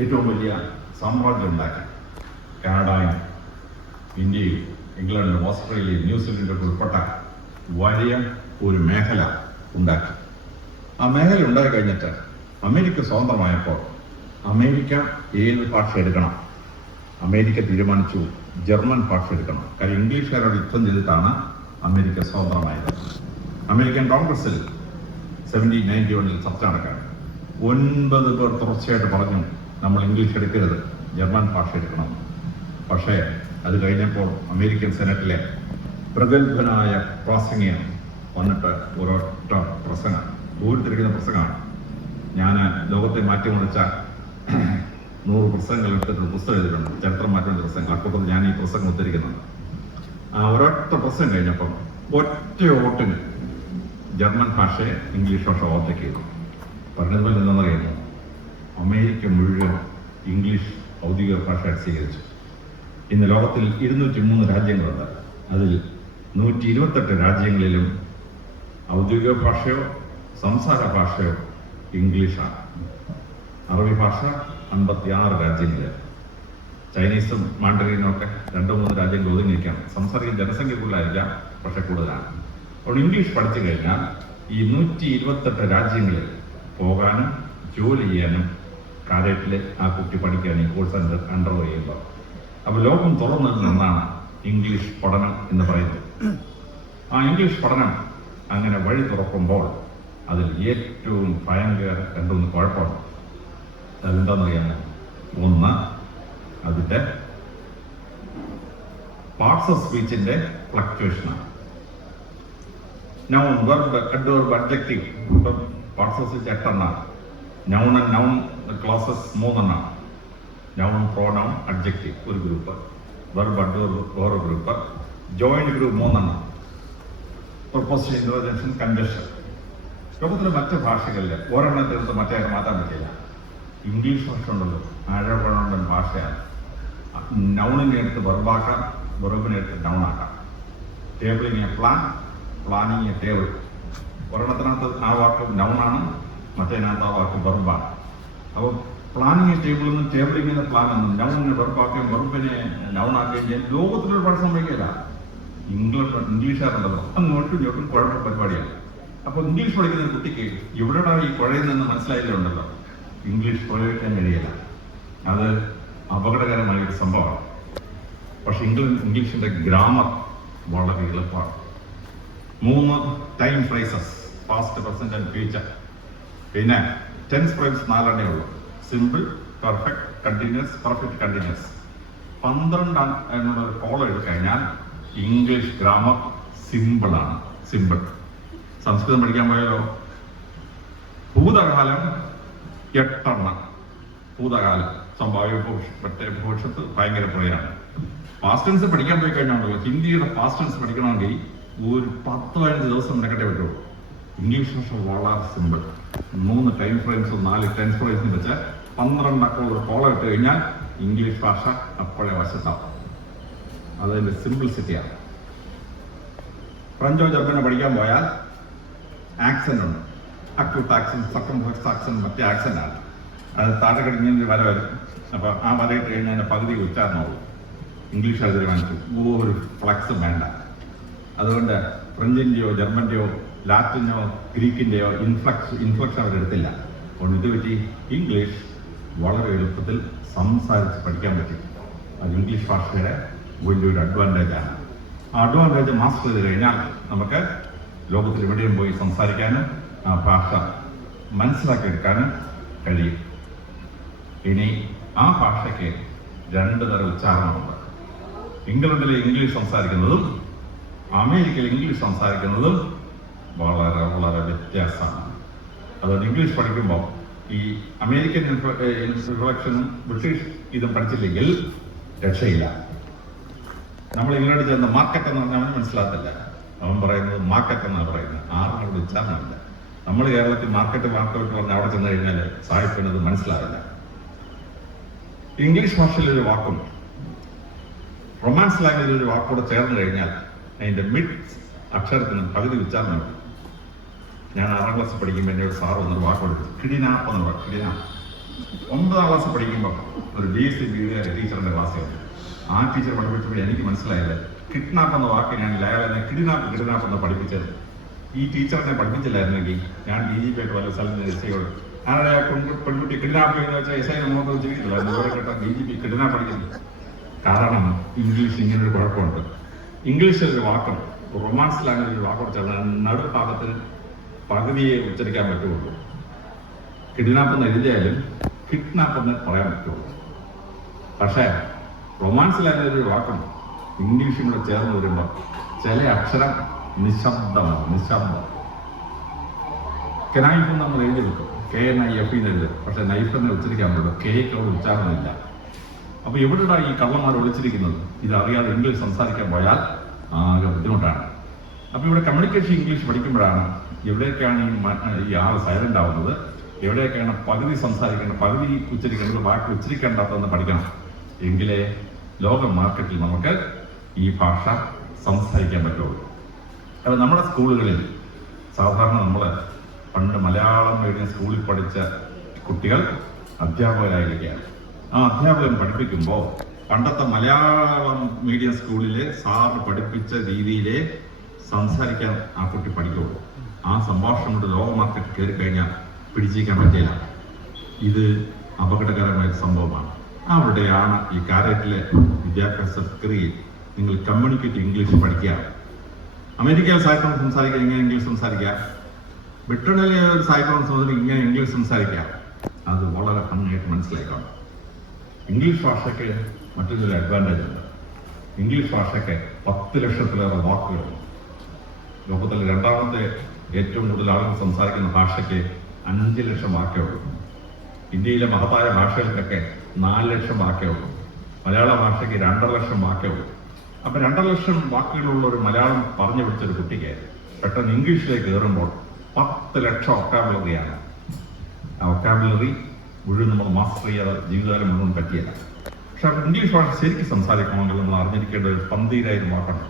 ഏറ്റവും വലിയ സാമ്രാജ്യം ഉണ്ടാക്കി. കാനഡയും ഇന്ത്യയും ഇംഗ്ലണ്ടും ഓസ്ട്രേലിയയും ന്യൂസിലൻഡൊക്കെ ഉൾപ്പെട്ട വലിയ ഒരു മേഖല ഉണ്ടാക്കി. ആ മേഖല ഉണ്ടായി കഴിഞ്ഞിട്ട് അമേരിക്ക സ്വതന്ത്രമായപ്പോൾ അമേരിക്ക ഏത് ഭാഷ എടുക്കണം? അമേരിക്ക തീരുമാനിച്ചു ജർമ്മൻ ഭാഷ എടുക്കണം. കാര്യം ഇംഗ്ലീഷുകാരോട് യുദ്ധം ചെയ്തിട്ടാണ് അമേരിക്ക സ്വതന്ത്രമായത്. അമേരിക്കൻ കോൺഗ്രസിൽ 1791 ചർച്ച നടക്കാൻ 9 പേർ തുടർച്ചയായിട്ട് പറഞ്ഞു നമ്മൾ ഇംഗ്ലീഷ് എടുക്കരുത്, ജർമ്മൻ ഭാഷ എടുക്കണം. പക്ഷേ അത് കഴിഞ്ഞപ്പോൾ അമേരിക്കൻ സെനറ്റിലെ പ്രഗത്ഭനായ പ്രാസംഗികൻ വന്നിട്ട് ഒരൊറ്റ പ്രസംഗം, ദൂരത്തിരിക്കുന്ന പ്രസംഗമാണ്. ഞാൻ ലോകത്തെ മാറ്റിമറിച്ച 100 പ്രസംഗങ്ങൾ എടുത്തിട്ട് പുസ്തകം എഴുതിയിട്ടുണ്ട്, ചരിത്രം മാറ്റുന്ന പ്രസംഗം. അക്കൂട്ടത്തിൽ ഞാൻ ഈ പ്രസംഗം ഉദ്ധരിക്കുന്നത്. ആ ഒരൊറ്റ പ്രസംഗം കഴിഞ്ഞപ്പം ഒറ്റ വോട്ടിന് ജർമ്മൻ ഭാഷയെ ഇംഗ്ലീഷ് ഭാഷ ഓവർടേക്ക് ചെയ്തു. പറഞ്ഞതുപോലെ എന്താണെന്നറിയുന്നു, അമേരിക്ക മുഴുവൻ ഇംഗ്ലീഷ് ഔദ്യോഗിക ഭാഷയായി സ്വീകരിച്ചു. ഇന്ന് ലോകത്തിൽ 203 രാജ്യങ്ങളുണ്ട്. അതിൽ 128 രാജ്യങ്ങളിലും ഔദ്യോഗിക ഭാഷയോ സംസാര ഭാഷയോ ഇംഗ്ലീഷാണ്. അറബി ഭാഷ 56 രാജ്യങ്ങളിൽ, ചൈനീസും മാൻഡറിനും ഒക്കെ 2-3 രാജ്യങ്ങൾ ഒതുങ്ങിയിരിക്കാം. സംസാരിക്കുന്ന ജനസംഖ്യ കൂടുതലായിരിക്കാം, പക്ഷെ കൂടുതലാണ്. അപ്പോൾ ഇംഗ്ലീഷ് പഠിച്ചു കഴിഞ്ഞാൽ ഈ 128 രാജ്യങ്ങളിൽ പോകാനും ജോലി ചെയ്യാനും കാലഘട്ടത്തിൽ ആ കുട്ടി പഠിക്കാൻ ഈ കോഴ്സ് അണ്ടർ ചെയ്യുമ്പോൾ, അപ്പോൾ ലോകം തുറന്നതിൽ നിന്നാണ് ഇംഗ്ലീഷ് പഠനം എന്ന് പറയുന്നത്. ആ ഇംഗ്ലീഷ് പഠനം അങ്ങനെ വഴി തുറക്കുമ്പോൾ അതിൽ ഏറ്റവും ഭയങ്കര 2-3 കുഴപ്പമാണ്. അതെന്താണെന്നറിയാമോ? ഒന്ന്, അതിൻ്റെ പാർട്സ് ഓഫ് സ്പീച്ചിൻ്റെ ഫ്ലക്ച്വേഷനാണ്. Noun, verb, adverb, adjective. ഇപ്പം പാർട്സ് ഓഫ് സ്പീച്ച് 8 എണ്ണമാണ്. നൗൺ ആൻഡ് നൗൺ ക്ലോസസ് 3 എണ്ണമാണ്. നൗൺ, പ്രോനൗൺ, അഡ്ജക്റ്റീവ് ഒരു ഗ്രൂപ്പ്, വെർബ്, അഡ്വർബ് വേറെ ഗ്രൂപ്പ്, ജോയിന്റ് ഗ്രൂപ്പ് 3 എണ്ണം, പ്രൊപ്പോസിഷൻ, ഇന്റർജെക്ഷൻ, കൺജക്ഷൻ. ലോകത്തിലെ മറ്റ് ഭാഷകളിൽ ഒരെണ്ണത്തിനടുത്ത് മറ്റേ മാറ്റാൻ പറ്റില്ല. ഇംഗ്ലീഷ് ഭാഷ ഉണ്ടല്ലോ, ആഴപഴമ്പൻ ഭാഷയാണ്. നൗണിനെ എടുത്ത് വെർബാക്കാം, വെർബിനെ എടുത്ത് നൗണാക്കാം. Tabling a plan, planning a table. ഒരെണ്ണത്തിനകത്ത് ആ വാക്ക് നൗണാണ്, മറ്റേതിനകത്ത് ആ വാക്ക് വെർബാണ്. അപ്പോൾ പ്ലാനിങ് എ ടേബിളിൽ നിന്ന് ടേബിളിങ്ങിന് പ്ലാൻ എന്നും നൗണിനെ വെർബാക്കുകയും വെർബിനെ നൗണാക്കുകയും ചെയ്യാൻ ലോകത്തിലൊരു പാട് സംഭവിക്കില്ല. ഇംഗ്ലീഷുകാരുണ്ടല്ലോ, അങ്ങോട്ടും ഇങ്ങോട്ടും കുഴപ്പ പരിപാടിയാണ്. അപ്പോൾ ഇംഗ്ലീഷ് പഠിക്കുന്ന കുട്ടിക്ക് എവിടെയാണ് ഈ കുഴയിൽ നിന്ന് മനസ്സിലായില്ലുണ്ടല്ലോ, ഇംഗ്ലീഷ് പ്രയോഗിക്കാൻ കഴിയില്ല. അത് അപകടകരമായ ഒരു സംഭവമാണ്. പക്ഷെ ഇംഗ്ലീഷിന്റെ ഗ്രാമർ വളരെ എളുപ്പമാണ്. 3 time phrases, past, present and future. പിന്നെ ടെൻസ് ഫ്രേസ് 4 എണ്ണേ ഉള്ളൂ. Simple, perfect, continuous, perfect continuous. 12 എന്നുള്ള ഒരു കോളം എടുത്തുകഴിഞ്ഞാൽ ഇംഗ്ലീഷ് ഗ്രാമർ സിമ്പിളാണ്. സിമ്പിൾ. സംസ്കൃതം പഠിക്കാൻ പോയാലോ, ഭൂതകാലം 8 എണ്ണം. ഭൂതകാലം, സംഭാവ്യ, ഭവിഷ്യത്ത്, ഭയങ്കര പ്രയാണ്. പാസ്റ്റ് ടെൻസ് പഠിക്കാൻ പോയി കഴിഞ്ഞാൽ ഹിന്ദിയുടെ പാസ്റ്റ് ടെൻസ് പഠിക്കണമെങ്കിൽ ഒരു 10-15 ദിവസം മെനക്കെട്ടേ പറ്റുള്ളൂ. ഇംഗ്ലീഷ് ഭാഷ വളരെ സിമ്പിൾ. 3 ടൈം ഫ്രെയിംസും 4 ടെൻസ് ഫ്രെയിംസും വെച്ച് 12 അക്കമുള്ള കോളം ഇട്ട് കഴിഞ്ഞാൽ ഇംഗ്ലീഷ് ഭാഷ അപ്പോഴേ വശത്താവും. അതിൻ്റെ സിംപ്ലിസിറ്റിയാണ്. ഫ്രഞ്ചോ ജർമ്മനോ പഠിക്കാൻ പോയാൽ ആക്സെന്റ് ഉണ്ട്. അക്യൂട്ട് ആക്സെന്റ്, സർക്കംഫ്ലെക്സ് ആക്സെന്റ്, മറ്റേ ആക്സെന്റ് ആണ്. അത് താഴെ കഴിഞ്ഞൊരു വര വരും. അപ്പോൾ ആ വരയിട്ട് കഴിഞ്ഞാൽ അതിൻ്റെ പകുതി ഉച്ചാരണമുള്ളൂ. ഇംഗ്ലീഷ് അത് തീരുമാനിച്ചു, ഒരു ഫ്ലക്സും വേണ്ട. അതുകൊണ്ട് ഫ്രഞ്ചിൻ്റെയോ ജർമ്മൻ്റെയോ ലാറ്റിനോ ഗ്രീക്കിൻ്റെയോ ഇൻഫ്ലക്ഷൻ അവരെടുത്തില്ല. അതുകൊണ്ട് ഇത് പറ്റി ഇംഗ്ലീഷ് വളരെ എളുപ്പത്തിൽ സംസാരിച്ച് പഠിക്കാൻ പറ്റി. അത് ഇംഗ്ലീഷ് ഭാഷയുടെ വലിയൊരു അഡ്വാൻറ്റേജാണ്. ആ അഡ്വാൻറ്റേജ് മാസ്റ്റർ ചെയ്ത് കഴിഞ്ഞാൽ നമുക്ക് ലോകത്തിൽ എവിടെയും പോയി സംസാരിക്കാനും ആ ഭാഷ മനസ്സിലാക്കിയെടുക്കാനും കഴിയും. ഇനി ആ ഭാഷയ്ക്ക് 2 തരം ഉച്ചാരണമുണ്ട്. ഇംഗ്ലണ്ടിലെ ഇംഗ്ലീഷ് സംസാരിക്കുന്നതും അമേരിക്കയിൽ ഇംഗ്ലീഷ് സംസാരിക്കുന്നതും വളരെ വളരെ വ്യത്യാസമാണ്. അതുകൊണ്ട് ഇംഗ്ലീഷ് പഠിക്കുമ്പോൾ ഈ അമേരിക്കൻ ഇൻട്രൊഡക്ഷനും ബ്രിട്ടീഷ് ഇതും പഠിച്ചില്ലെങ്കിൽ രക്ഷയില്ല. നമ്മൾ ഇംഗ്ലണ്ടിൽ ചെന്ന് മാർക്കറ്റ് എന്ന് പറഞ്ഞാൽ അവന് മനസ്സിലാകത്തില്ല. അവൻ പറയുന്നത് മാർക്കറ്റ് എന്നാണ് പറയുന്നത്. ആരുടെ ഉച്ചാരണമില്ല. നമ്മൾ കേരളത്തിൽ മാർക്കറ്റ് പറഞ്ഞ് അവിടെ ചെന്ന് കഴിഞ്ഞാൽ സാഹിബിന് അത് മനസ്സിലാവില്ല. ഇംഗ്ലീഷ് ഭാഷയിലൊരു വാക്കും റൊമാൻസ് ലാംഗ്വേജിൽ ഒരു വാക്കോടെ ചേർന്ന് കഴിഞ്ഞാൽ അതിന്റെ മിഡ് അക്ഷരത്തിന് പകുതി ഉച്ചാരണം കിട്ടും. ഞാൻ 6ാം ക്ലാസ് പഠിക്കുമ്പോൾ എൻ്റെ ഒരു സാറ് വന്നൊരു വാക്കെടുത്തു, കിടിനാപ്പ് എന്ന് പറയും. കിടിനാപ്പ് 9ാം ക്ലാസ് പഠിക്കുമ്പോൾ ഒരു BSc ടീച്ചറിന്റെ ക്ലാസ്സിൽ ആ ടീച്ചർ പഠിപ്പിച്ചപ്പോൾ എനിക്ക് മനസ്സിലായില്ല കിഡ്നാപ്പ് എന്ന വാക്ക് ഞാൻ ലയാളെ കിടിനാപ്പ് എന്ന് പഠിപ്പിച്ചത്. ഈ ടീച്ചറിനെ പഠിപ്പിച്ചില്ലായിരുന്നെങ്കിൽ ഞാൻ DGP ആയിട്ട് വല്ല സ്ഥലത്ത് എസ്ഐയോട് ആരുടെ പെൺകുട്ടി കിഡ്നാപ്പ് എന്ന് വെച്ചാൽ എസ്ഐ നമുക്ക് ജീവിക്കില്ലായിരുന്നു. ഇവരെ കേട്ട DGP കിഡ്നാപ്പ് പഠിക്കുന്നു. കാരണം ഇംഗ്ലീഷ് ഇങ്ങനൊരു കുഴപ്പമുണ്ട്. ഇംഗ്ലീഷിലൊരു വാക്കും റൊമാൻസ് ലാംഗ്വേജിൽ ഒരു വാക്കോട് ചേർന്നാൽ നടുഭാഗത്തിന് പകുതിയെ ഉച്ചരിക്കാൻ പറ്റുള്ളൂ. കിഡ്നാപ്പ് എന്ന് എഴുതിയാലും കിഡ്നാപ്പ് എന്ന് പറയാൻ പറ്റുള്ളൂ. പക്ഷേ റൊമാൻസ് ലാംഗ്വേജിൽ ഒരു വാക്കും ഇംഗ്ലീഷും കൂടെ ചേർന്ന് വരുമ്പോൾ ചില അക്ഷരം നിശബ്ദമാണ്. നിശബ്ദം. കെനൈഫ് നമ്മൾ എഴുതി വെക്കും, KNIF എന്ന് എഴുതും. പക്ഷെ നൈഫ് എന്ന് ഉച്ചരിക്കാൻ പറ്റുള്ളൂ. കേക്ക് അവിടെ ഉച്ചാരണമില്ല. അപ്പൊ എവിടെയാണ് ഈ കള്ളന്മാർ ഒളിച്ചിരിക്കുന്നത്? ഇതറിയാതെ ഇംഗ്ലീഷ് സംസാരിക്കാൻ പോയാൽ ആകെ ബുദ്ധിമുട്ടാണ്. അപ്പൊ ഇവിടെ കമ്മ്യൂണിക്കേഷൻ ഇംഗ്ലീഷ് പഠിക്കുമ്പോഴാണ് എവിടെയൊക്കെയാണ് ഈ ആൾ സൈലന്റ് ആവുന്നത്, എവിടെയൊക്കെയാണ് പകുതി സംസാരിക്കേണ്ടത്, പകുതി ഉച്ചരിക്കേണ്ടത്, ബാക്കി ഉച്ചരിക്കേണ്ടാത്തതെന്ന് പഠിക്കണം. എങ്കിലേ ലോക മാർക്കറ്റിൽ നമുക്ക് ഈ ഭാഷ സംസാരിക്കാൻ പറ്റുള്ളൂ. അപ്പൊ നമ്മുടെ സ്കൂളുകളിൽ സാധാരണ നമ്മൾ പണ്ട് മലയാളം മീഡിയം സ്കൂളിൽ പഠിച്ച കുട്ടികൾ അധ്യാപകരായിരിക്കുകയാണ്. ആ അധ്യാപകൻ പഠിപ്പിക്കുമ്പോൾ പണ്ടത്തെ മലയാളം മീഡിയം സ്കൂളിലെ സാറ് പഠിപ്പിച്ച രീതിയിലെ സംസാരിക്കാൻ ആ കുട്ടി പഠിക്കുള്ളൂ. ആ സംഭാഷണം കൊണ്ട് ലോക മാർക്കറ്റ് കയറി കഴിഞ്ഞാൽ പിടിച്ചിരിക്കാൻ പറ്റില്ല. ഇത് അപകടകരമായ സംഭവമാണ്. അവിടെയാണ് ഈ കാരറ്റിലെ വിദ്യാഭ്യാസ പ്രക്രിയയിൽ നിങ്ങൾ കമ്മ്യൂണിക്കേറ്റ് ഇംഗ്ലീഷ് പഠിക്കുക. അമേരിക്കയിൽ സാഹിത്യം സംസാരിക്കുക, ഇങ്ങനെ ഇംഗ്ലീഷ് സംസാരിക്കുക. ബ്രിട്ടനിലെ ഒരു സാഹിത്യം സംസാരിക്കുക, ഇങ്ങനെ ഇംഗ്ലീഷ് സംസാരിക്കുക. അത് വളരെ ഭംഗിയായിട്ട് മനസ്സിലാക്കണം. ഇംഗ്ലീഷ് ഭാഷയ്ക്ക് മറ്റൊരു അഡ്വാൻറ്റേജ് ഉണ്ട്. ഇംഗ്ലീഷ് ഭാഷയ്ക്ക് 10 ലക്ഷത്തിലേറെ വാക്കുകളുണ്ട്. ലോകത്തിൽ 2ാമത്തെ ഏറ്റവും കൂടുതൽ ആളുകൾ സംസാരിക്കുന്ന ഭാഷയ്ക്ക് 5 ലക്ഷം വാക്കേ ഉള്ളൂ. ഇന്ത്യയിലെ മഹത്തായ ഭാഷകൾക്കൊക്കെ 4 ലക്ഷം വാക്കേ ഉള്ളൂ. മലയാള ഭാഷയ്ക്ക് 2.5 ലക്ഷം വാക്കേ ഉള്ളൂ. അപ്പൊ 2.5 ലക്ഷം വാക്കുകളുള്ള ഒരു മലയാളം പറഞ്ഞു പിടിച്ചൊരു കുട്ടിക്ക് പെട്ടെന്ന് ഇംഗ്ലീഷിലേക്ക് കയറുമ്പോൾ 10 ലക്ഷം ഒക്കാബുലറിയാണ്. ആ ഒക്കാബുലറി മുഴുവൻ നമ്മൾ മാസ്റ്റർ ചെയ്യാതെ ജീവിതകാലം മുഴുവൻ പറ്റിയല്ല. പക്ഷെ ഇംഗ്ലീഷ് ഭാഷ ശരിക്കും സംസാരിക്കണമെങ്കിൽ നമ്മൾ അറിഞ്ഞിരിക്കേണ്ട ഒരു 12,000 വാക്കുണ്ട്.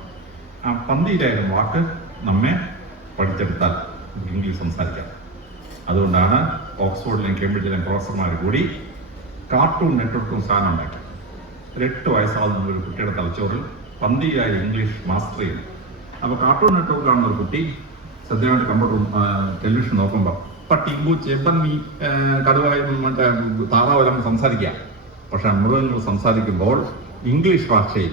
ആ 12,000 വാക്ക് നമ്മെ പഠിച്ചെടുത്താൽ ഇംഗ്ലീഷ് സംസാരിക്കാം. അതുകൊണ്ടാണ് ഓക്സ്ഫോർഡിലെയും കേംബ്രിഡ്ജിലെയും പ്രൊഫസർമാർ കൂടി കാർട്ടൂൺ നെറ്റ്വർക്കും സാധനം ഉണ്ടാക്കി. ഒരു 8 വയസ്സാകുന്ന ഒരു കുട്ടിയുടെ തലച്ചോറിൽ 12,000 ഇംഗ്ലീഷ് മാസ്റ്റർ ചെയ്യും. അപ്പോൾ കാർട്ടൂൺ നെറ്റ്വർക്ക് കാണുന്ന ഒരു കുട്ടി ശ്രദ്ധയായിട്ട് കമ്പ്യൂട്ടർ ടെലിവിഷൻ നോക്കുമ്പോൾ പട്ടി, പൂച്ച, പന്നി, കടുവയും മറ്റേ താറാവെല്ലാം സംസാരിക്കുക. പക്ഷെ മൃഗങ്ങൾ സംസാരിക്കുമ്പോൾ ഇംഗ്ലീഷ് ഭാഷയിൽ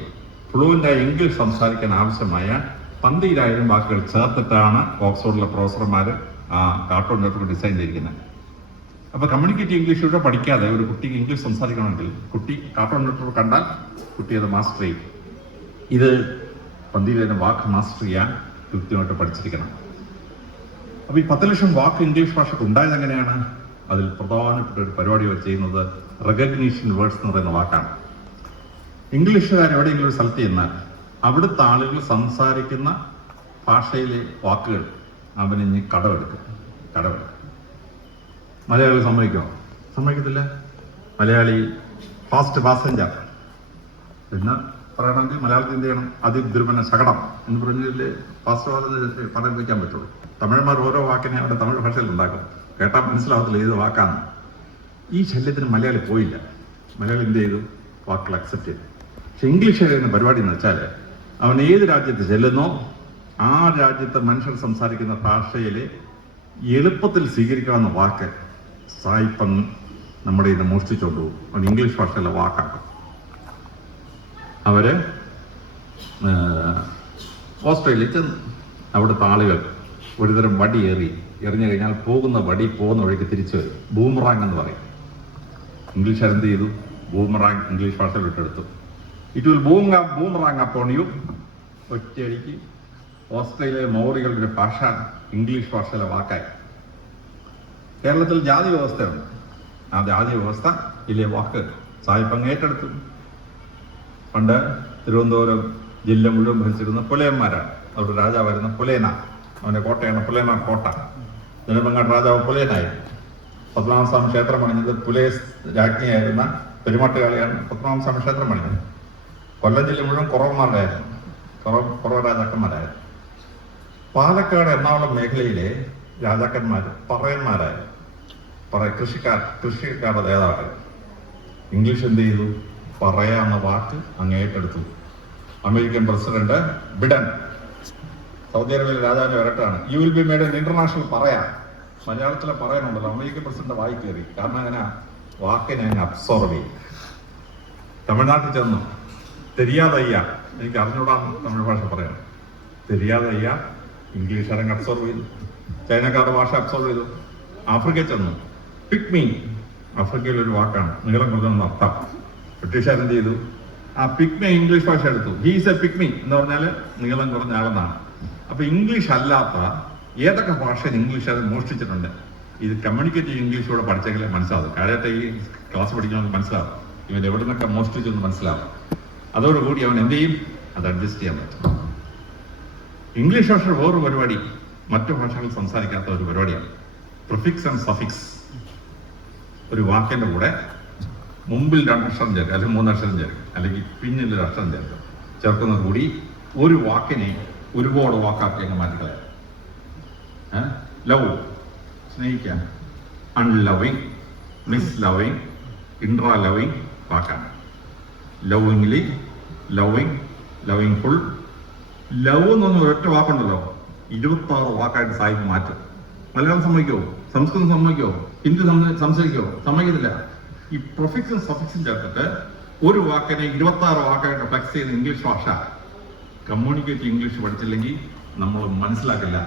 ഫ്ലുവൻ്റായ ഇംഗ്ലീഷ് സംസാരിക്കാൻ ആവശ്യമായ 12,000 വാക്കുകൾ ചേർത്തിട്ടാണ് ഓക്സ്ഫോർഡിലെ പ്രൊഫസർമാർ ആ കാർട്ടൂൺ നെറ്റ്വർക്ക് ഡിസൈൻ ചെയ്തിരിക്കുന്നത്. അപ്പൊ കമ്മ്യൂണിക്കേറ്റ് ഇംഗ്ലീഷിലൂടെ പഠിക്കാതെ ഒരു കുട്ടിക്ക് ഇംഗ്ലീഷ് സംസാരിക്കണമെങ്കിൽ കുട്ടി കാർട്ടൂൺ നെറ്റ്വർക്ക് കണ്ടാൽ കുട്ടി അത് മാസ്റ്റർ ചെയ്യും. ഇത് 12,000 വാക്ക് മാസ്റ്റർ ചെയ്യാൻ കൃത്യമായിട്ട് പഠിച്ചിരിക്കണം. അപ്പൊ ഈ 10 ലക്ഷം വാക്ക് ഇംഗ്ലീഷ് ഭാഷയ്ക്ക് ഉണ്ടായത് എങ്ങനെയാണ്? അതിൽ പ്രധാനപ്പെട്ട ഒരു പരിപാടി ചെയ്യുന്നത് റെക്കഗ്നീഷൻ വേർഡ്സ് എന്ന് പറയുന്ന വാക്കാണ്. ഇംഗ്ലീഷുകാർ എവിടെയെങ്കിലും ഒരു സ്ഥലത്ത് ചെന്നാൽ അവിടുത്തെ ആളുകൾ സംസാരിക്കുന്ന ഭാഷയിലെ വാക്കുകൾ അവന് കടമെടുക്കും. മലയാളി സമ്മതിക്കത്തില്ല. മലയാളി ഫാസ്റ്റ് പാസഞ്ചർ എന്ന് പറയണമെങ്കിൽ മലയാളത്തിൽ എന്ത് ചെയ്യണം? അതിദ്രുമന ശകടം എന്ന് പറഞ്ഞതിൽ ഫാസ്റ്റ് പറയാൻ വയ്ക്കാൻ പറ്റുള്ളൂ. തമിഴന്മാർ ഓരോ വാക്കിനെ അവിടെ തമിഴ് ഭാഷയിൽ ഉണ്ടാക്കും. കേട്ടാൽ മനസ്സിലാവത്തില്ല ഏത് വാക്കാണ്. ഈ ശല്യത്തിന് മലയാളി പോയില്ല. മലയാളി എന്ത് ചെയ്തു? വാക്കുകൾ അക്സെപ്റ്റ് ചെയ്തു. പക്ഷെ ഇംഗ്ലീഷ് എന്ന പരിപാടി എന്ന് വെച്ചാൽ അവൻ ഏത് രാജ്യത്ത് ചെല്ലുന്നോ ആ രാജ്യത്തെ മനുഷ്യർ സംസാരിക്കുന്ന ഭാഷയിൽ എളുപ്പത്തിൽ സ്വീകരിക്കാവുന്ന വാക്ക് സായിപ്പങ്ങ് നമ്മുടെ ഇത് മോഷ്ടിച്ചോണ്ടു അവൻ ഇംഗ്ലീഷ് ഭാഷയിലെ വാക്കാക്കും. അവര് ഓസ്ട്രേലിയയിൽ ചെന്ന് അവിടുത്തെ ആളുകൾ ഒരുതരം വടി എറിഞ്ഞു കഴിഞ്ഞാൽ പോകുന്ന വടി പോകുന്ന വഴിക്ക് തിരിച്ചു വരും. ബൂമറാങ് എന്ന് പറയും. ഇംഗ്ലീഷുകാർ എന്ത് ചെയ്തു? ബൂമറാങ് ഇംഗ്ലീഷ് ഭാഷയിൽ വിട്ടെടുത്തു. It will boomerang upon you. ഒറ്റയടിക്ക് ഓസ്ട്രേലിയയിലെ മൗറികളുടെ ഭാഷ ഇംഗ്ലീഷ് ഭാഷയിലെ വാക്കായി. കേരളത്തിൽ ജാതി വ്യവസ്ഥയുണ്ട്. ആ ജാതി വ്യവസ്ഥ ഇല്ലേ വാക്ക് സായിപ്പങ്ങ് ഏറ്റെടുത്തു. പണ്ട് തിരുവനന്തപുരം ജില്ല മുഴുവൻ ഭരിച്ചിരുന്ന പുലയന്മാരാണ്. അവരുടെ രാജാവായിരുന്ന പുലേന. അവന്റെ കോട്ടയാണ് പുലേന കോട്ട. നെടുമങ്ങാട് രാജാവ് പുലയനായിരുന്നു. പത്മനാഭസ്വാമി ക്ഷേത്രം പണിഞ്ഞത് പുലയ രാജ്ഞിയായിരുന്ന പെരുമാട്ടുകാളിയാണ് പത്മനാഭസ്വാമി ക്ഷേത്രം പണിഞ്ഞത്. കൊല്ലം ജില്ല മുഴുവൻ കുറവന്മാരായിരുന്നു, കുറവ് രാജാക്കന്മാരായിരുന്നു. പാലക്കാട് എറണാകുളം മേഖലയിലെ രാജാക്കന്മാർ പറയന്മാരായിരുന്നു, കൃഷിക്കാരുടെ നേതാവായിരുന്നു. ഇംഗ്ലീഷ് എന്ത് ചെയ്തു? പറയാന്ന വാക്ക് അങ്ങേറ്റെടുത്തു. അമേരിക്കൻ പ്രസിഡന്റ് ബിഡൻ സൗദി അറേബ്യയിലെ രാജാവിന്റെ വരട്ടാണ്, you will be made international പറയാ. മലയാളത്തിലെ പറയാനുണ്ടല്ലോ, അമേരിക്കൻ പ്രസിഡന്റ് വായി കയറി. കാരണം അങ്ങനെ വാക്കിനെ അങ്ങ് അബ്സോർവ് ചെയ്യും. തമിഴ്നാട്ടിൽ ചെന്നു, തെരിയാതയ്യ, എനിക്ക് അറിഞ്ഞൂടാന്ന് തമിഴ് ഭാഷ പറയണം. തെരിയാതയ്യ ഇംഗ്ലീഷുകാരൻ അബ്സോർവ് ചെയ്തു, ചൈനക്കാരുടെ ഭാഷ അബ്സോർവ് ചെയ്തു. ആഫ്രിക്കയിൽ ചെന്നു, പിക്മി, ആഫ്രിക്കയിലൊരു വാക്കാണ്, നീളം കുറഞ്ഞെന്ന് അർത്ഥം. ബ്രിട്ടീഷുകാരെന്ത് ചെയ്തു? ആ പിക്മി ഇംഗ്ലീഷ് ഭാഷ എടുത്തു. ഹീസ് എ പിക്മി എന്ന് പറഞ്ഞാൽ നീളം കുറഞ്ഞ ആളെന്നാണ്. അപ്പൊ ഇംഗ്ലീഷ് അല്ലാത്ത ഏതൊക്കെ ഭാഷയിൽ ഇംഗ്ലീഷ് അത് മോഷ്ടിച്ചിട്ടുണ്ട്? ഇത് കമ്മ്യൂണിക്കേറ്റീവ് ഇംഗ്ലീഷ് കൂടെ പഠിച്ചെങ്കിലേ മനസ്സിലാവും. കാര്യമായിട്ട് ഈ ക്ലാസ് പഠിക്കണമെന്ന് മനസ്സിലാവും, ഇവൻ എവിടെ നിന്നൊക്കെ മോഷ്ടിച്ചെന്ന് മനസ്സിലാവും. അതോടുകൂടി അവൻ എന്ത് ചെയ്യും? അത് അഡ്ജസ്റ്റ് ചെയ്യാൻ പറ്റും. ഇംഗ്ലീഷ് ഭാഷ വേറൊരു പരിപാടി, മറ്റു ഭാഷകൾ സംസാരിക്കാത്ത ഒരു പരിപാടിയാണ് പ്രിഫിക്സ് ആൻഡ് സഫിക്സ്. ഒരു വാക്കിന്റെ കൂടെ മുമ്പിൽ 2 അക്ഷരം ചേർക്കും, അല്ലെങ്കിൽ 3 അക്ഷരം ചേർക്കും, അല്ലെങ്കിൽ പിന്നിൽ 1 അക്ഷരം ചേർക്കും. ചേർക്കുന്നത് കൂടി ഒരു വാക്കിനെ ഒരുപാട് വാക്കാക്കി അങ്ങ് മാറ്റിക്കളയാം. ലവ്, സ്നേഹിക്കാൻ, അൺലവിങ്, മിസ് ലവിങ്, ഇൻട്രാ ലവിങ് വാക്കാണ്. ലവിങ്ലി, ലവിങ്, ലവിങ് ഫുൾ. ലവ് എന്നൊന്നും ഒരൊറ്റ വാക്കുണ്ടല്ലോ, 26 വാക്കായിട്ട് സാഹിബ് മാറ്റും. മലയാളം സമ്മതിക്കുമോ? സംസ്കൃതം സമ്മതിക്കുമോ? ഹിന്ദി സംസാരിക്കുമോ? സമ്മതിക്കത്തില്ല. ഈ പ്രൊഫിക്സും സഫിക്സും ചേർത്തിട്ട് ഒരു വാക്കിനെ 26 വാക്കായിട്ട് ഫ്ലെക്സ് ചെയ്ത് ഇംഗ്ലീഷ് ഭാഷ. കമ്മ്യൂണിക്കേറ്റീവ് ഇംഗ്ലീഷ് പഠിച്ചില്ലെങ്കിൽ നമ്മൾ മനസ്സിലാക്കില്ല.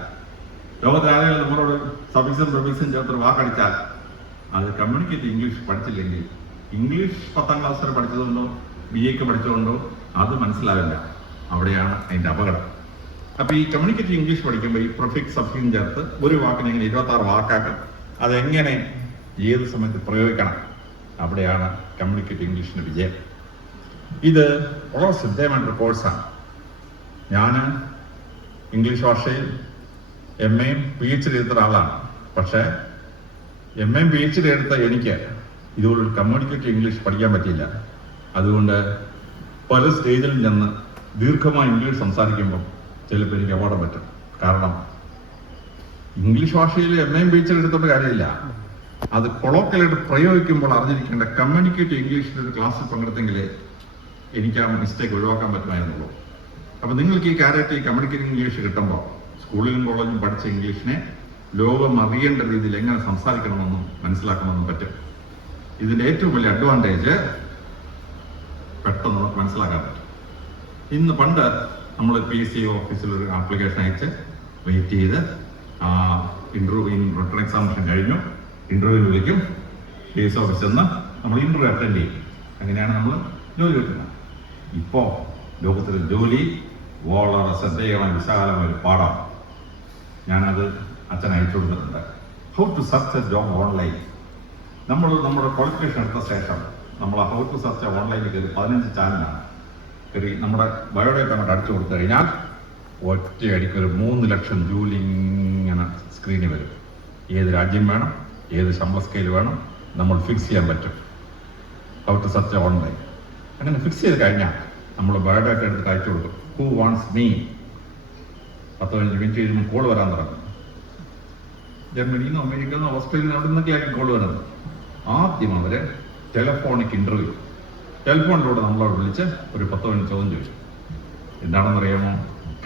ലോകത്തിലാണെങ്കിൽ നമ്മളോട് സഫിക്സും പ്രൊഫിക്സും ചേർത്തൊരു വാക്കടിച്ചാൽ അത് കമ്മ്യൂണിക്കേറ്റീവ് ഇംഗ്ലീഷ് പഠിച്ചില്ലെങ്കിൽ, ഇംഗ്ലീഷ് 10ാം ക്ലാസ് വരെ പഠിച്ചതുകൊണ്ടോ BA പഠിച്ചതുകൊണ്ടോ അത് മനസ്സിലാവില്ല. അവിടെയാണ് അതിന്റെ അപകടം. അപ്പൊ ഈ കമ്മ്യൂണിക്കേറ്റീവ് ഇംഗ്ലീഷ് പഠിക്കുമ്പോൾ ഈ പ്രൊഫിക്സ് സഫിക്സും ചേർത്ത് ഒരു വാക്കിനെ ഇങ്ങനെ 26 വാക്കാക്കാം. അതെങ്ങനെ ഏത് സമയത്ത് പ്രയോഗിക്കണം, അവിടെയാണ് കമ്മ്യൂണിക്കേറ്റീവ് ഇംഗ്ലീഷിന്റെ വിജയം. ഇത് വളരെ ശ്രദ്ധേയമായിട്ടൊരു കോഴ്സാണ്. ഞാൻ ഇംഗ്ലീഷ് ഭാഷയിൽ MAയും PhD എടുത്ത ഒരാളാണ്. പക്ഷേ MAയും PhD എടുത്ത എനിക്ക് ഇതുപോലൊരു കമ്മ്യൂണിക്കേറ്റീവ് ഇംഗ്ലീഷ് പഠിക്കാൻ പറ്റിയില്ല. അതുകൊണ്ട് പല സ്റ്റേജിലും ചെന്ന് ദീർഘമായി ഇംഗ്ലീഷ് സംസാരിക്കുമ്പോൾ ചിലപ്പോൾ എനിക്ക് അപകടം പറ്റും. കാരണം ഇംഗ്ലീഷ് ഭാഷയിൽ MAയും PhD എടുത്തോണ്ട് കാര്യമില്ല, അത് കൊളോക്കലായിട്ട് പ്രയോഗിക്കുമ്പോൾ അറിഞ്ഞിരിക്കേണ്ട കമ്മ്യൂണിക്കേറ്റീവ് ഇംഗ്ലീഷിന്റെ ഒരു ക്ലാസ്സിൽ പങ്കെടുത്തെങ്കിൽ എനിക്ക് ആ മിസ്റ്റേക്ക് ഒഴിവാക്കാൻ പറ്റുമായിരുന്നുള്ളൂ. അപ്പൊ നിങ്ങൾക്ക് ഈ കാര്യമായിട്ട് ഈ കമ്മ്യൂണിക്കേറ്റീവ് ഇംഗ്ലീഷ് കിട്ടുമ്പോൾ സ്കൂളിലും കോളേജിലും പഠിച്ച ഇംഗ്ലീഷിനെ ലോകം അറിയേണ്ട രീതിയിൽ എങ്ങനെ സംസാരിക്കണമെന്നും മനസ്സിലാക്കണമെന്നും പറ്റും. ഇതിന്റെ ഏറ്റവും വലിയ അഡ്വാൻറ്റേജ് പെട്ടെന്ന് നമുക്ക് മനസ്സിലാക്കാൻ പറ്റും. ഇന്ന് പണ്ട് നമ്മൾ PSC ഓഫീസിൽ ഒരു ആപ്ലിക്കേഷൻ അയച്ച് വെയിറ്റ് ചെയ്ത് റിട്ടേൺ എക്സാമിനേഷൻ കഴിഞ്ഞു, ഇന്റർവ്യൂ വിളിക്കും, PSC ഓഫീസിൽ നിന്ന് നമ്മൾ ഇന്റർവ്യൂ അറ്റൻഡ് ചെയ്യും. അങ്ങനെയാണ് നമ്മൾ ജോലി കിട്ടുന്നത്. ഇപ്പോൾ ലോകത്തിലെ ജോലി വളരെ ശ്രദ്ധേയമായ വിശാലമായ ഒരു പാഠമാണ്. ഞാനത് അച്ഛൻ അയച്ചു കൊടുത്തിട്ടുണ്ട്. How to search a job online. നമ്മുടെ ക്വാളിഫിക്കേഷൻ എടുത്ത ശേഷം നമ്മൾ ഹൗ ടു സെർച്ച് ഓൺലൈനിൽ കയറി 15 ചാനലാണ് കയറി നമ്മുടെ ബയോഡേറ്റ അങ്ങോട്ട് അടിച്ചു കൊടുത്തു കഴിഞ്ഞാൽ ഒറ്റയടിക്ക് ഒരു 3 ലക്ഷം ജോലി ഇങ്ങനെ സ്ക്രീനിൽ വരും. ഏത് രാജ്യം വേണം, ഏത് ശമ്പള സ്കെയിൽ വേണം, നമ്മൾ ഫിക്സ് ചെയ്യാൻ പറ്റും. How to search online. അങ്ങനെ ഫിക്സ് ചെയ്ത് കഴിഞ്ഞാൽ നമ്മൾ ബയോഡേറ്റ എടുത്ത് അയച്ചു കൊടുക്കും. Who wants me. 10-15 മിനിറ്റ് കഴിയുമ്പോൾ കോൾ വരാൻ തുടങ്ങും. ജർമ്മനിയിൽ നിന്ന്, അമേരിക്കയിൽ നിന്ന്, ഓസ്ട്രേലിയയിൽ നിന്ന്, അവിടെ നിന്നൊക്കെ ആയിരിക്കും കോൾ വരുന്നത്. ആദ്യം അവര് ടെലിഫോണിക് ഇന്റർവ്യൂ, ടെലിഫോണിലൂടെ നമ്മളോട് വിളിച്ച് ഒരു 10-15 ചോദ്യം ചോദിച്ചു. എന്താണെന്നറിയാമോ?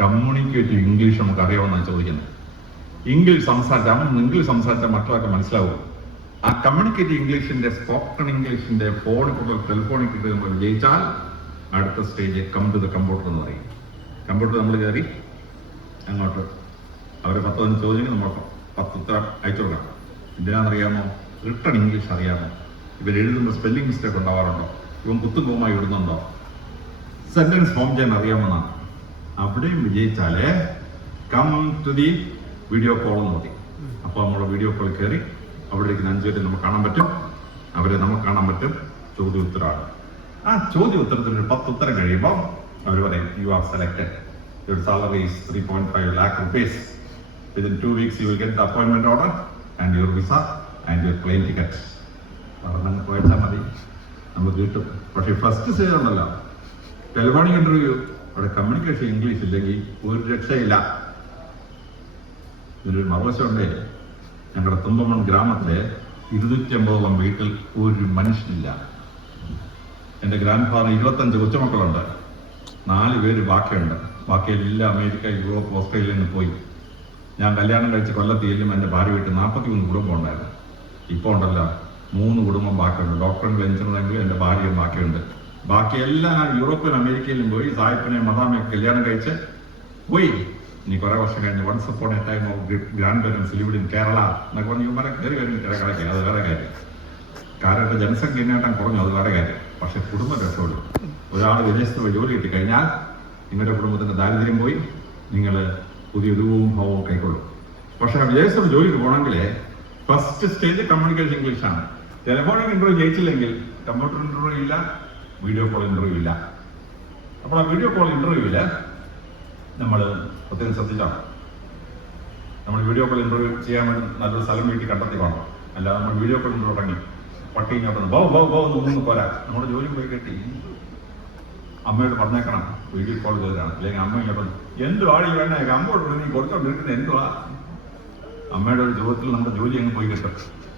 കമ്മ്യൂണിക്കേറ്റീവ് ഇംഗ്ലീഷ് നമുക്ക് അറിയാമെന്നാണ് ചോദിക്കുന്നത്. ഇംഗ്ലീഷ് സംസാരിച്ചാൽ മറ്റുള്ളവർക്ക് മനസ്സിലാവും. ആ കമ്മ്യൂണിക്കേറ്റീവ് ഇംഗ്ലീഷിന്റെ, സ്പോക്കൺ ഇംഗ്ലീഷിന്റെ ഫോണിൽ ടെലിഫോണിക് നമ്മൾ വിജയിച്ചാൽ അടുത്ത stage come to the computer എന്ന് പറയും. കമ്പ്യൂട്ടർ നമ്മൾ കയറി അങ്ങോട്ട് അവർ 10-15 ചോദ്യങ്ങൾ നമ്മൾ 10 ഉത്തരം അയച്ചു കൊടുക്കണം. എന്തിനാണെന്നറിയാമോ? റിട്ടൺ ഇംഗ്ലീഷ് അറിയാമോ? ഇവരെഴുതുമ്പോൾ സ്പെല്ലിംഗ് മിസ്റ്റേക്ക് ഉണ്ടാവാറുണ്ടോ? ഇവൻ കുത്തുപോമായി ഇടുന്നുണ്ടോ? സെന്റൻസ് ഫോം ചെയ്യാൻ അറിയാമെന്നാണ്. അവിടെയും വിജയിച്ചാലേ come to the video call എന്ന് പറയും. അപ്പോൾ നമ്മൾ വീഡിയോ കോൾ കയറി അവിടെ ഇരിക്കുന്ന 5 പേരെ നമുക്ക് കാണാൻ പറ്റും, അവരെ നമുക്ക് കാണാൻ പറ്റും. ചോദ്യ ഉത്തരമാണ്. ആ ചോദ്യ ഉത്തരത്തിന് ഒരു 10 ഉത്തരം കഴിയുമ്പോൾ അവർ പറയും you are selected, your salary is 3.5 lakh rupees. Within 2 weeks you will get the appointment order and your visa and your plane ticket. പറഞ്ഞങ്ങ് പോയച്ചാൽ മതി, നമ്മൾ കിട്ടും. പക്ഷേ ഫസ്റ്റ് സ്റ്റേജ് ഉണ്ടല്ലോ, ടെലിഫോണിക് ഇന്റർവ്യൂ, അവിടെ കമ്മ്യൂണിക്കേഷൻ ഇംഗ്ലീഷ് ഇല്ലെങ്കിൽ ഒരു രക്ഷയില്ല. ഇതിലൊരു മറുവശമുണ്ടേ, ഞങ്ങളുടെ തുമ്പമൺ ഗ്രാമത്തിലെ 250ഓളം വീട്ടിൽ ഒരു മനുഷ്യനില്ല. എൻ്റെ ഗ്രാൻഡ് ഫാദർ 25 കൊച്ചുമക്കളുണ്ട്, 4 പേര് ബാക്കിയുണ്ട്. ബാക്കിയെല്ലാം അമേരിക്ക, യൂറോപ്പ്, ഓസ്ട്രേലിയയിൽ നിന്ന് പോയി. ഞാൻ കല്യാണം കഴിച്ച് കൊല്ലത്തിയിലും എൻ്റെ ഭാര്യ വീട്ടിൽ 43 കുടുംബം ഉണ്ടായിരുന്നു. ഇപ്പോൾ ഉണ്ടല്ലോ 3 കുടുംബം ബാക്കിയുണ്ട്. ഡോക്ടറും എഞ്ചിനീയറിംഗും എൻ്റെ ഭാര്യയും ബാക്കിയുണ്ട്. ബാക്കിയെല്ലാം യൂറോപ്പിലും അമേരിക്കയിലും പോയി. സായിപ്പിനെ മദാമയൊക്കെ കല്യാണം കഴിച്ച് പോയി. ഇനി കുറെ വർഷം കഴിഞ്ഞ് once upon a time of grand parents lived in Kerala എന്നൊക്കെ പറഞ്ഞ് ഇവന്മാരെ കയറി കിടക്കുക. അത് വേറെ കാര്യം. കാരുടെ ജനസംഖ്യ നേട്ടം കുറഞ്ഞു, അത് വേറെ കാര്യം. പക്ഷെ കുടുംബം രക്ഷപ്പെടും. ഒരാൾ വിദേശത്ത് പോയി ജോലി കിട്ടി കഴിഞ്ഞാൽ നിങ്ങളുടെ കുടുംബത്തിന്റെ ദാരിദ്ര്യം പോയി, നിങ്ങൾ പുതിയ രൂപവും ഭാവവും കൈക്കൊള്ളും. പക്ഷെ വിദേശത്ത് ജോലിക്ക് പോകണമെങ്കിൽ ഫസ്റ്റ് സ്റ്റേജ് കമ്മ്യൂണിക്കേഷൻ ഇംഗ്ലീഷാണ്. ടെലിഫോണിക് ഇന്റർവ്യൂ ജയിച്ചില്ലെങ്കിൽ കമ്പ്യൂട്ടർ ഇന്റർവ്യൂ ഇല്ല, വീഡിയോ കോൾ ഇന്റർവ്യൂ ഇല്ല. അപ്പോൾ ആ വീഡിയോ കോൾ ഇന്റർവ്യൂവില് നമ്മൾ പ്രത്യേകം ശ്രദ്ധിച്ചാണ്. നമ്മൾ വീഡിയോ കോൾ ഇന്റർവ്യൂ ചെയ്യാൻ വേണ്ടി നല്ലൊരു സ്ഥലം വീട്ടിൽ കണ്ടെത്തി വേണം. അല്ലാതെ നമ്മൾ വീഡിയോ കോൾ ഇന്റർവ്യൂ തുടങ്ങി പട്ടി ഇങ്ങോട്ട് ബോ എന്ന് പോരാ. നമ്മുടെ ജോലി പോയി കെട്ടി അമ്മയോട് പറഞ്ഞേക്കണം വീഡിയോ കോൾ ചെയ്തതാണ്. അല്ലെങ്കിൽ അമ്മ ഇങ്ങോട്ട് എന്തു ആടി വേണേ അമ്മയോട് നീ കൊടുത്തോണ്ടിരിക്കുന്നത് എന്തുവാ. അമ്മയുടെ ഒരു ചോദ്യത്തിൽ നമ്മുടെ ജോലി അങ്ങ് പോയി കിട്ടും.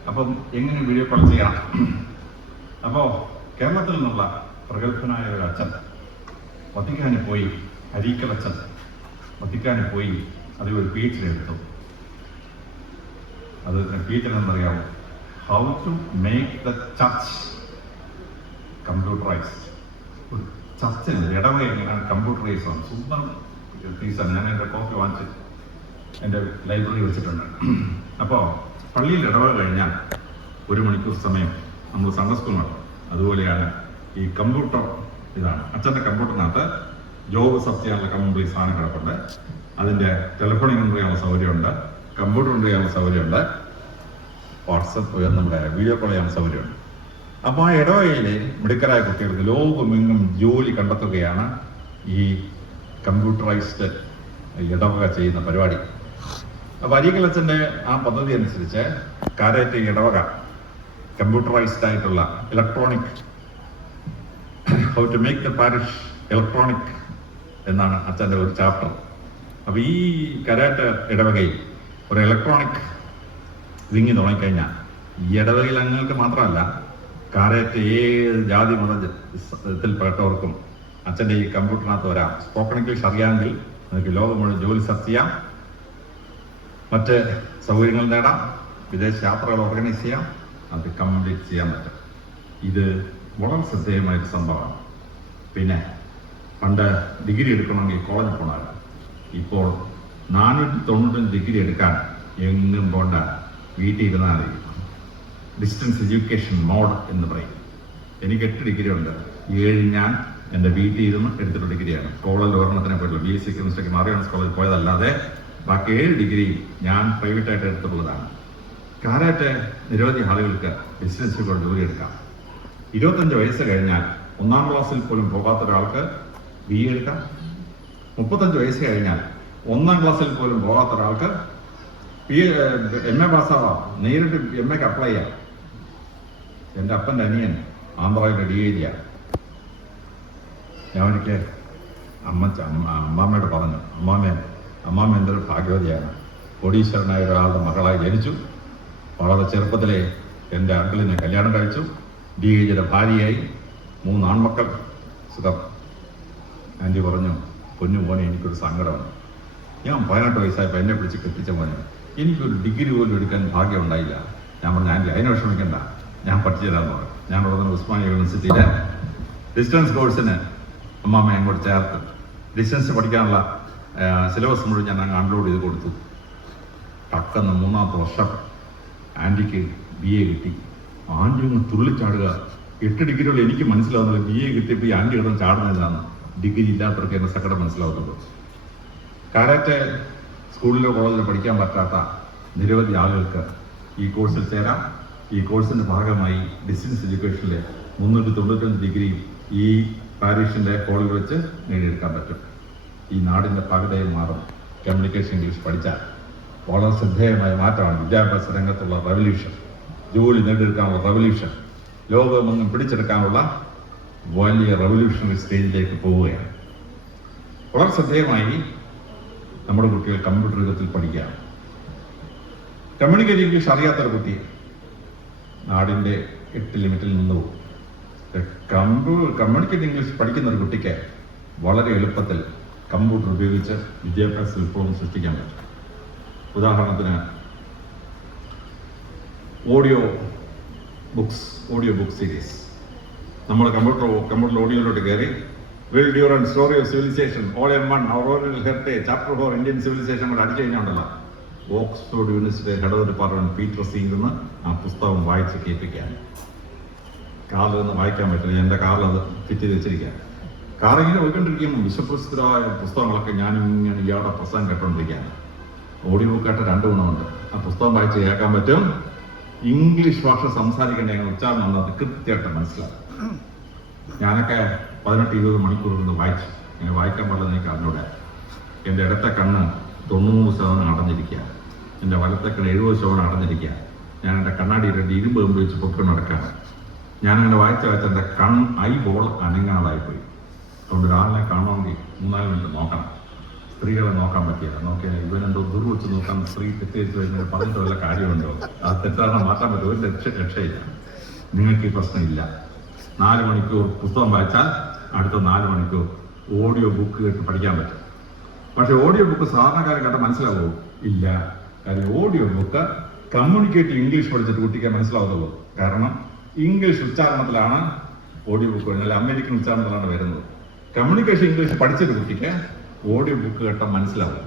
അപ്പം എങ്ങനെ വീഡിയോ കോൾ ചെയ്യണം? അപ്പോൾ കേരളത്തിൽ നിന്നുള്ള പ്രഗത്ഭനായ ഒരു അച്ഛൻ വത്തിക്കാനിൽ പോയി, അരീക്കൽ അച്ഛൻ വത്തിക്കാനിൽ പോയി അതിൽ ഒരു PhD എടുത്തു. അത് PhD എന്നറിയാമോ? How to make the church computerised. ഒരു ചർച്ചിന് ഇടവക എങ്ങനെയാണ് കമ്പ്യൂട്ടറൈസ് ആണ്. സൂപ്പർ ഫീസാണ്. ഞാൻ എൻ്റെ കോപ്പി വാങ്ങിച്ച് എൻ്റെ ലൈബ്രറി വെച്ചിട്ടുണ്ട്. അപ്പോൾ പള്ളിയിൽ ഇടവക കഴിഞ്ഞാൽ 1 മണിക്കൂർ സമയം നമ്മൾ സൺഡേ സ്കൂൾ നടത്തും. അതുപോലെയാണ് ഈ കമ്പ്യൂട്ടർ. ഇതാണ് അച്ഛൻ്റെ കമ്പ്യൂട്ടറിനകത്ത് ജോബ് സെർച്ച് ചെയ്യാനുള്ള കംപ്ലീറ്റ് സാധനം കിടപ്പുണ്ട്. അതിൻ്റെ ടെലിഫോണിക് ഇന്റർവ്യൂ ചെയ്യാനുള്ള സൗകര്യമുണ്ട്, കമ്പ്യൂട്ടർ ഇന്റർവ്യൂ ചെയ്യാനുള്ള സൗകര്യമുണ്ട്, വാട്സപ്പ് നമ്മുടെ വീഡിയോ കോൾ ചെയ്യാനുള്ള സൗകര്യമുണ്ട്. അപ്പോൾ ആ ഇടവകയിലെ മിടുക്കരായ കുട്ടികൾക്ക് ലോകമെങ്ങും ജോലി കണ്ടെത്തുകയാണ് ഈ കമ്പ്യൂട്ടറൈസ്ഡ് ഇടവക ചെയ്യുന്ന പരിപാടി. അപ്പോൾ അരീക്കൽ അച്ഛൻ്റെ ആ പദ്ധതി അനുസരിച്ച് കാരേറ്റ് ഇടവക കമ്പ്യൂട്ടറൈസ്ഡ് ആയിട്ടുള്ള electronic, how to make the parish electronic എന്നാണ് അച്ഛൻ്റെ ഒരു ചാപ്റ്റർ. അപ്പോൾ ഈ കരാറ്റ ഇടവകയിൽ ഒരു ഇലക്ട്രോണിക് വിങ്ങി തുടങ്ങിക്കഴിഞ്ഞാൽ ഈ ഇടവകയിൽ അംഗങ്ങൾക്ക് മാത്രമല്ല, കാരേറ്റ് ഏത് ജാതി മതത്തിൽപ്പെട്ടവർക്കും അച്ഛൻ്റെ ഈ കമ്പ്യൂട്ടറിനകത്ത് വരാം. സ്പോക്കൺ ഇംഗ്ലീഷ് അറിയാമെങ്കിൽ നിങ്ങൾക്ക് ലോകം മുഴുവൻ ജോലി സെർച്ച് ചെയ്യാം, മറ്റ് സൗകര്യങ്ങൾ നേടാം, വിദേശ യാത്രകൾ ഓർഗനൈസ് ചെയ്യാം, അത് കംപ്ലീറ്റ് ചെയ്യാൻ പറ്റും. ഇത് വളരെ ശ്രദ്ധേയമായൊരു സംഭവമാണ്. പിന്നെ പണ്ട് ഡിഗ്രി എടുക്കണമെങ്കിൽ കോളേജിൽ പോകണമായിരുന്നു. ഇപ്പോൾ 495 ഡിഗ്രി എടുക്കാൻ എങ്ങും പോണ്ട, വീട്ടിൽ ഇരുന്നാൽ മതി. ഡിസ്റ്റൻസ് എഡ്യൂക്കേഷൻ മോഡ് എന്ന് പറയും. എനിക്ക് 8 ഡിഗ്രി ഉണ്ട്. 7 ഞാൻ എൻ്റെ വീട്ടിൽ ഇരുന്ന് എടുത്തിട്ടുള്ള ഡിഗ്രിയാണ്. കോളേജിൽ ഒരെണ്ണത്തിനെ പോയിട്ടുള്ളൂ. BSc കെമിസ്ട്രിക്ക് മാറിയാൻസ് കോളേജിൽ പോയതല്ലാതെ ബാക്കി 7 ഡിഗ്രി ഞാൻ പ്രൈവറ്റായിട്ട് എടുത്തിട്ടുള്ളതാണ്. കാരാറ്റ് നിരവധി ആളുകൾക്ക് ഡിസ്റ്റൻസിലൂടെ ജോലി എടുക്കാം. 25 വയസ്സ് കഴിഞ്ഞാൽ 1ാം ക്ലാസ്സിൽ പോലും പോകാത്ത ഒരാൾക്ക് BA എടുക്കാം. 35 വയസ്സ് കഴിഞ്ഞാൽ 1ാം ക്ലാസ്സിൽ പോലും പോകാത്ത ഒരാൾക്ക് MA പാസ്സാവാം. നേരിട്ട് MAക്ക് അപ്ലൈ ചെയ്യാം. എൻ്റെ അപ്പൻ്റെ അനിയൻ ആന്ധ്രയുടെ DIG-യാണ്. ഞാൻ എനിക്ക് അമ്മാമ്മയോട് പറഞ്ഞു, അമ്മാമ്മ എന്തൊരു ഭാഗ്യവതിയാണ്. കോടീശ്വരനായ ഒരാളുടെ മകളായി ജനിച്ചു. വളരെ ചെറുപ്പത്തിലെ എൻ്റെ അങ്കിളിനെ കല്യാണം കഴിച്ചു. DIG-യുടെ ഭാര്യയായി 3 ആൺമക്കൾ. സുഖം. ആൻറ്റി പറഞ്ഞു, പൊന്നു മോനെ എനിക്കൊരു സങ്കടമാണ്. ഞാൻ 18 വയസ്സായപ്പോൾ എന്നെ പിടിച്ച് കെട്ടിച്ച മോനെ എനിക്കൊരു ഡിഗ്രി പോലും എടുക്കാൻ ഭാഗ്യം ഉണ്ടായില്ല. ഞാൻ പറഞ്ഞു, ആൻറ്റി അതിനെ വിഷമിക്കണ്ട, ഞാൻ പഠിച്ചു തരാമെന്ന് പറഞ്ഞു. ഞാൻ ഉടനെ ഉസ്മാനിയ യൂണിവേഴ്സിറ്റിയിലെ ഡിസ്റ്റൻസ് കോഴ്സിന് അമ്മാമ്മ അങ്ങോട്ട് ചേർത്ത് ഡിസ്റ്റൻസ് പഠിക്കാനുള്ള സിലബസ് മുഴുവൻ ഞാൻ അങ്ങ് അൺലോഡ് ചെയ്ത് കൊടുത്തു. ടക്കെന്ന് 3ാമത്തെ വർഷം ആൻറ്റിക്ക് BA കിട്ടി. ആൻറ്റി ഒന്ന് തുള്ളിച്ചാടുക. 8 ഡിഗ്രിയുള്ള എനിക്ക് മനസ്സിലാവുന്നത് BA കിട്ടിയപ്പോൾ ഈ ആൻറ്റി കിടന്ന് ചാടുന്നതാണ്. ഡിഗ്രി ഇല്ലാത്തവർക്ക് എന്നെ സങ്കടം മനസ്സിലാവുന്നുള്ളൂ. കാരാറ്റ് സ്കൂളിലോ കോളേജിലോ പഠിക്കാൻ പറ്റാത്ത നിരവധി ആളുകൾക്ക് ഈ കോഴ്സിൽ ചേരാം. ഈ കോഴ്സിൻ്റെ ഭാഗമായി ഡിസ്റ്റൻസ് എഡ്യൂക്കേഷനിലെ 395 ഡിഗ്രി ഈ പാരീഷിൻ്റെ കോളേജിൽ വെച്ച് നേടിയെടുക്കാൻ പറ്റും. ഈ നാടിൻ്റെ പകതയും മാറും കമ്മ്യൂണിക്കേഷൻ ഇംഗ്ലീഷ് പഠിച്ചാൽ. വളരെ ശ്രദ്ധേയമായ മാറ്റമാണ് വിദ്യാഭ്യാസ രംഗത്തുള്ള റവല്യൂഷൻ, ജോലി നേടിയെടുക്കാനുള്ള റവല്യൂഷൻ, ലോകമെങ്ങും പിടിച്ചെടുക്കാനുള്ള വലിയ റവല്യൂഷണറി സ്റ്റേജിലേക്ക് പോവുകയാണ്. വളരെ ശ്രദ്ധേയമായി നമ്മുടെ കുട്ടികൾ കമ്പ്യൂട്ടർ യുഗത്തിൽ പഠിക്കുകയാണ്. കമ്മ്യൂണിക്കേറ്റ് ഇംഗ്ലീഷ് അറിയാത്തൊരു കുട്ടി നാടിൻ്റെ 8 ലിമിറ്റിൽ നിന്ന് പോകും. കമ്മ്യൂണിക്കേറ്റ് ഇംഗ്ലീഷ് പഠിക്കുന്ന ഒരു കുട്ടിക്ക് വളരെ എളുപ്പത്തിൽ കമ്പ്യൂട്ടർ ഉപയോഗിച്ച് വിദ്യാഭ്യാസ വിപ്ലവം സൃഷ്ടിക്കാൻ പറ്റും. ഉദാഹരണത്തിന് ഓഡിയോ ബുക്ക് സീരീസ് നമ്മൾ കമ്പ്യൂട്ടർ ഓഡിയോയിലോട്ട് കയറി Will Durant story of civilisation volume one oriental heritage chapter 4 Indian civilisation കൂടെ അടിച്ചു കഴിഞ്ഞുണ്ടല്ലോ, Oxford university head department Peter Singer ആ പുസ്തകം വായിച്ച് കേൾപ്പിക്കാൻ. കാറിൽ നിന്ന് വായിക്കാൻ പറ്റില്ല, എൻ്റെ കാറിൽ അത് ഫിറ്റ് ചെയ്ത് വെച്ചിരിക്കാൻ. കാറിങ്ങനെ പോയിക്കൊണ്ടിരിക്കുമ്പോൾ വിശ്വപ്രസിദ്ധരായ പുസ്തകങ്ങളൊക്കെ ഞാനിങ്ങനെ ഇയാളുടെ പ്രസംഗം കേട്ടോണ്ടിരിക്കുകയാണ്. ഓഡിയോ ബുക്കായിട്ട് 2 ഗുണമുണ്ട്. ആ പുസ്തകം വായിച്ച് കേൾക്കാൻ പറ്റും, ഇംഗ്ലീഷ് ഭാഷ സംസാരിക്കേണ്ട ഞങ്ങൾ ഉച്ചാരണം എന്നത് കൃത്യമായിട്ട് മനസ്സിലാക്കും. ഞാനൊക്കെ 18-20 മണിക്കൂർ കൊണ്ട് വായിച്ചു. ഞാൻ വായിക്കാൻ പാടില്ലെന്ന് എനിക്ക് അറിഞ്ഞൂടെ. എൻ്റെ ഇടത്തെ കണ്ണ് 90% അടഞ്ഞിരിക്കുക, എൻ്റെ വലത്തെ കണ്ണ് 70% അടഞ്ഞിരിക്കുക. ഞാൻ എൻ്റെ കണ്ണാടി 2 ഇരുമ്പ് ഉപയോഗിച്ച് പൊക്കിക്കൊണ്ട് നടക്കുകയാണ്. ഞാനങ്ങനെ വായിച്ച എൻ്റെ ഐ ബോൾ അനങ്ങാതായിപ്പോയി. അതുകൊണ്ട് ഒരാളിനെ കാണണമെങ്കിൽ 3-4 മിനിറ്റ് നോക്കണം. സ്ത്രീകളെ നോക്കാൻ പറ്റില്ല. നോക്കിയാൽ ഇവനെന്തോ ദുർവച്ച് നോക്കാൻ സ്ത്രീ തെറ്റിച്ച് കഴിഞ്ഞാൽ പറഞ്ഞിട്ട് വല്ല കാര്യമുണ്ടോ? അത് തെറ്റാണ്, മാറ്റാൻ പറ്റും. ഒരു രക്ഷയില്ല. നിങ്ങൾക്ക് ഈ പ്രശ്നമില്ല. 4 മണിക്കൂർ പുസ്തകം വായിച്ചാൽ അടുത്ത 4 മണിക്കൂർ ഓഡിയോ ബുക്ക് കേട്ട് പഠിക്കാൻ പറ്റും. പക്ഷെ ഓഡിയോ ബുക്ക് സാധാരണക്കാരെ കേട്ടാൽ മനസ്സിലാവുമോ? ഇല്ല. കാര്യം ഓഡിയോ ബുക്ക് കമ്മ്യൂണിക്കേറ്റ് ഇംഗ്ലീഷ് പഠിച്ചിട്ട് കുട്ടിക്ക് മനസ്സിലാവുന്നുള്ളൂ. കാരണം ഇംഗ്ലീഷ് ഉച്ചാരണത്തിലാണ് ഓഡിയോ ബുക്ക് വരുന്നത്, അമേരിക്കൻ ഉച്ചാരണത്തിലാണ് വരുന്നത്. കമ്മ്യൂണിക്കേഷൻ ഇംഗ്ലീഷ് പഠിച്ചൊരു കുട്ടിക്ക് ഓഡിയോ ബുക്ക് കേട്ടാൽ മനസ്സിലാവും.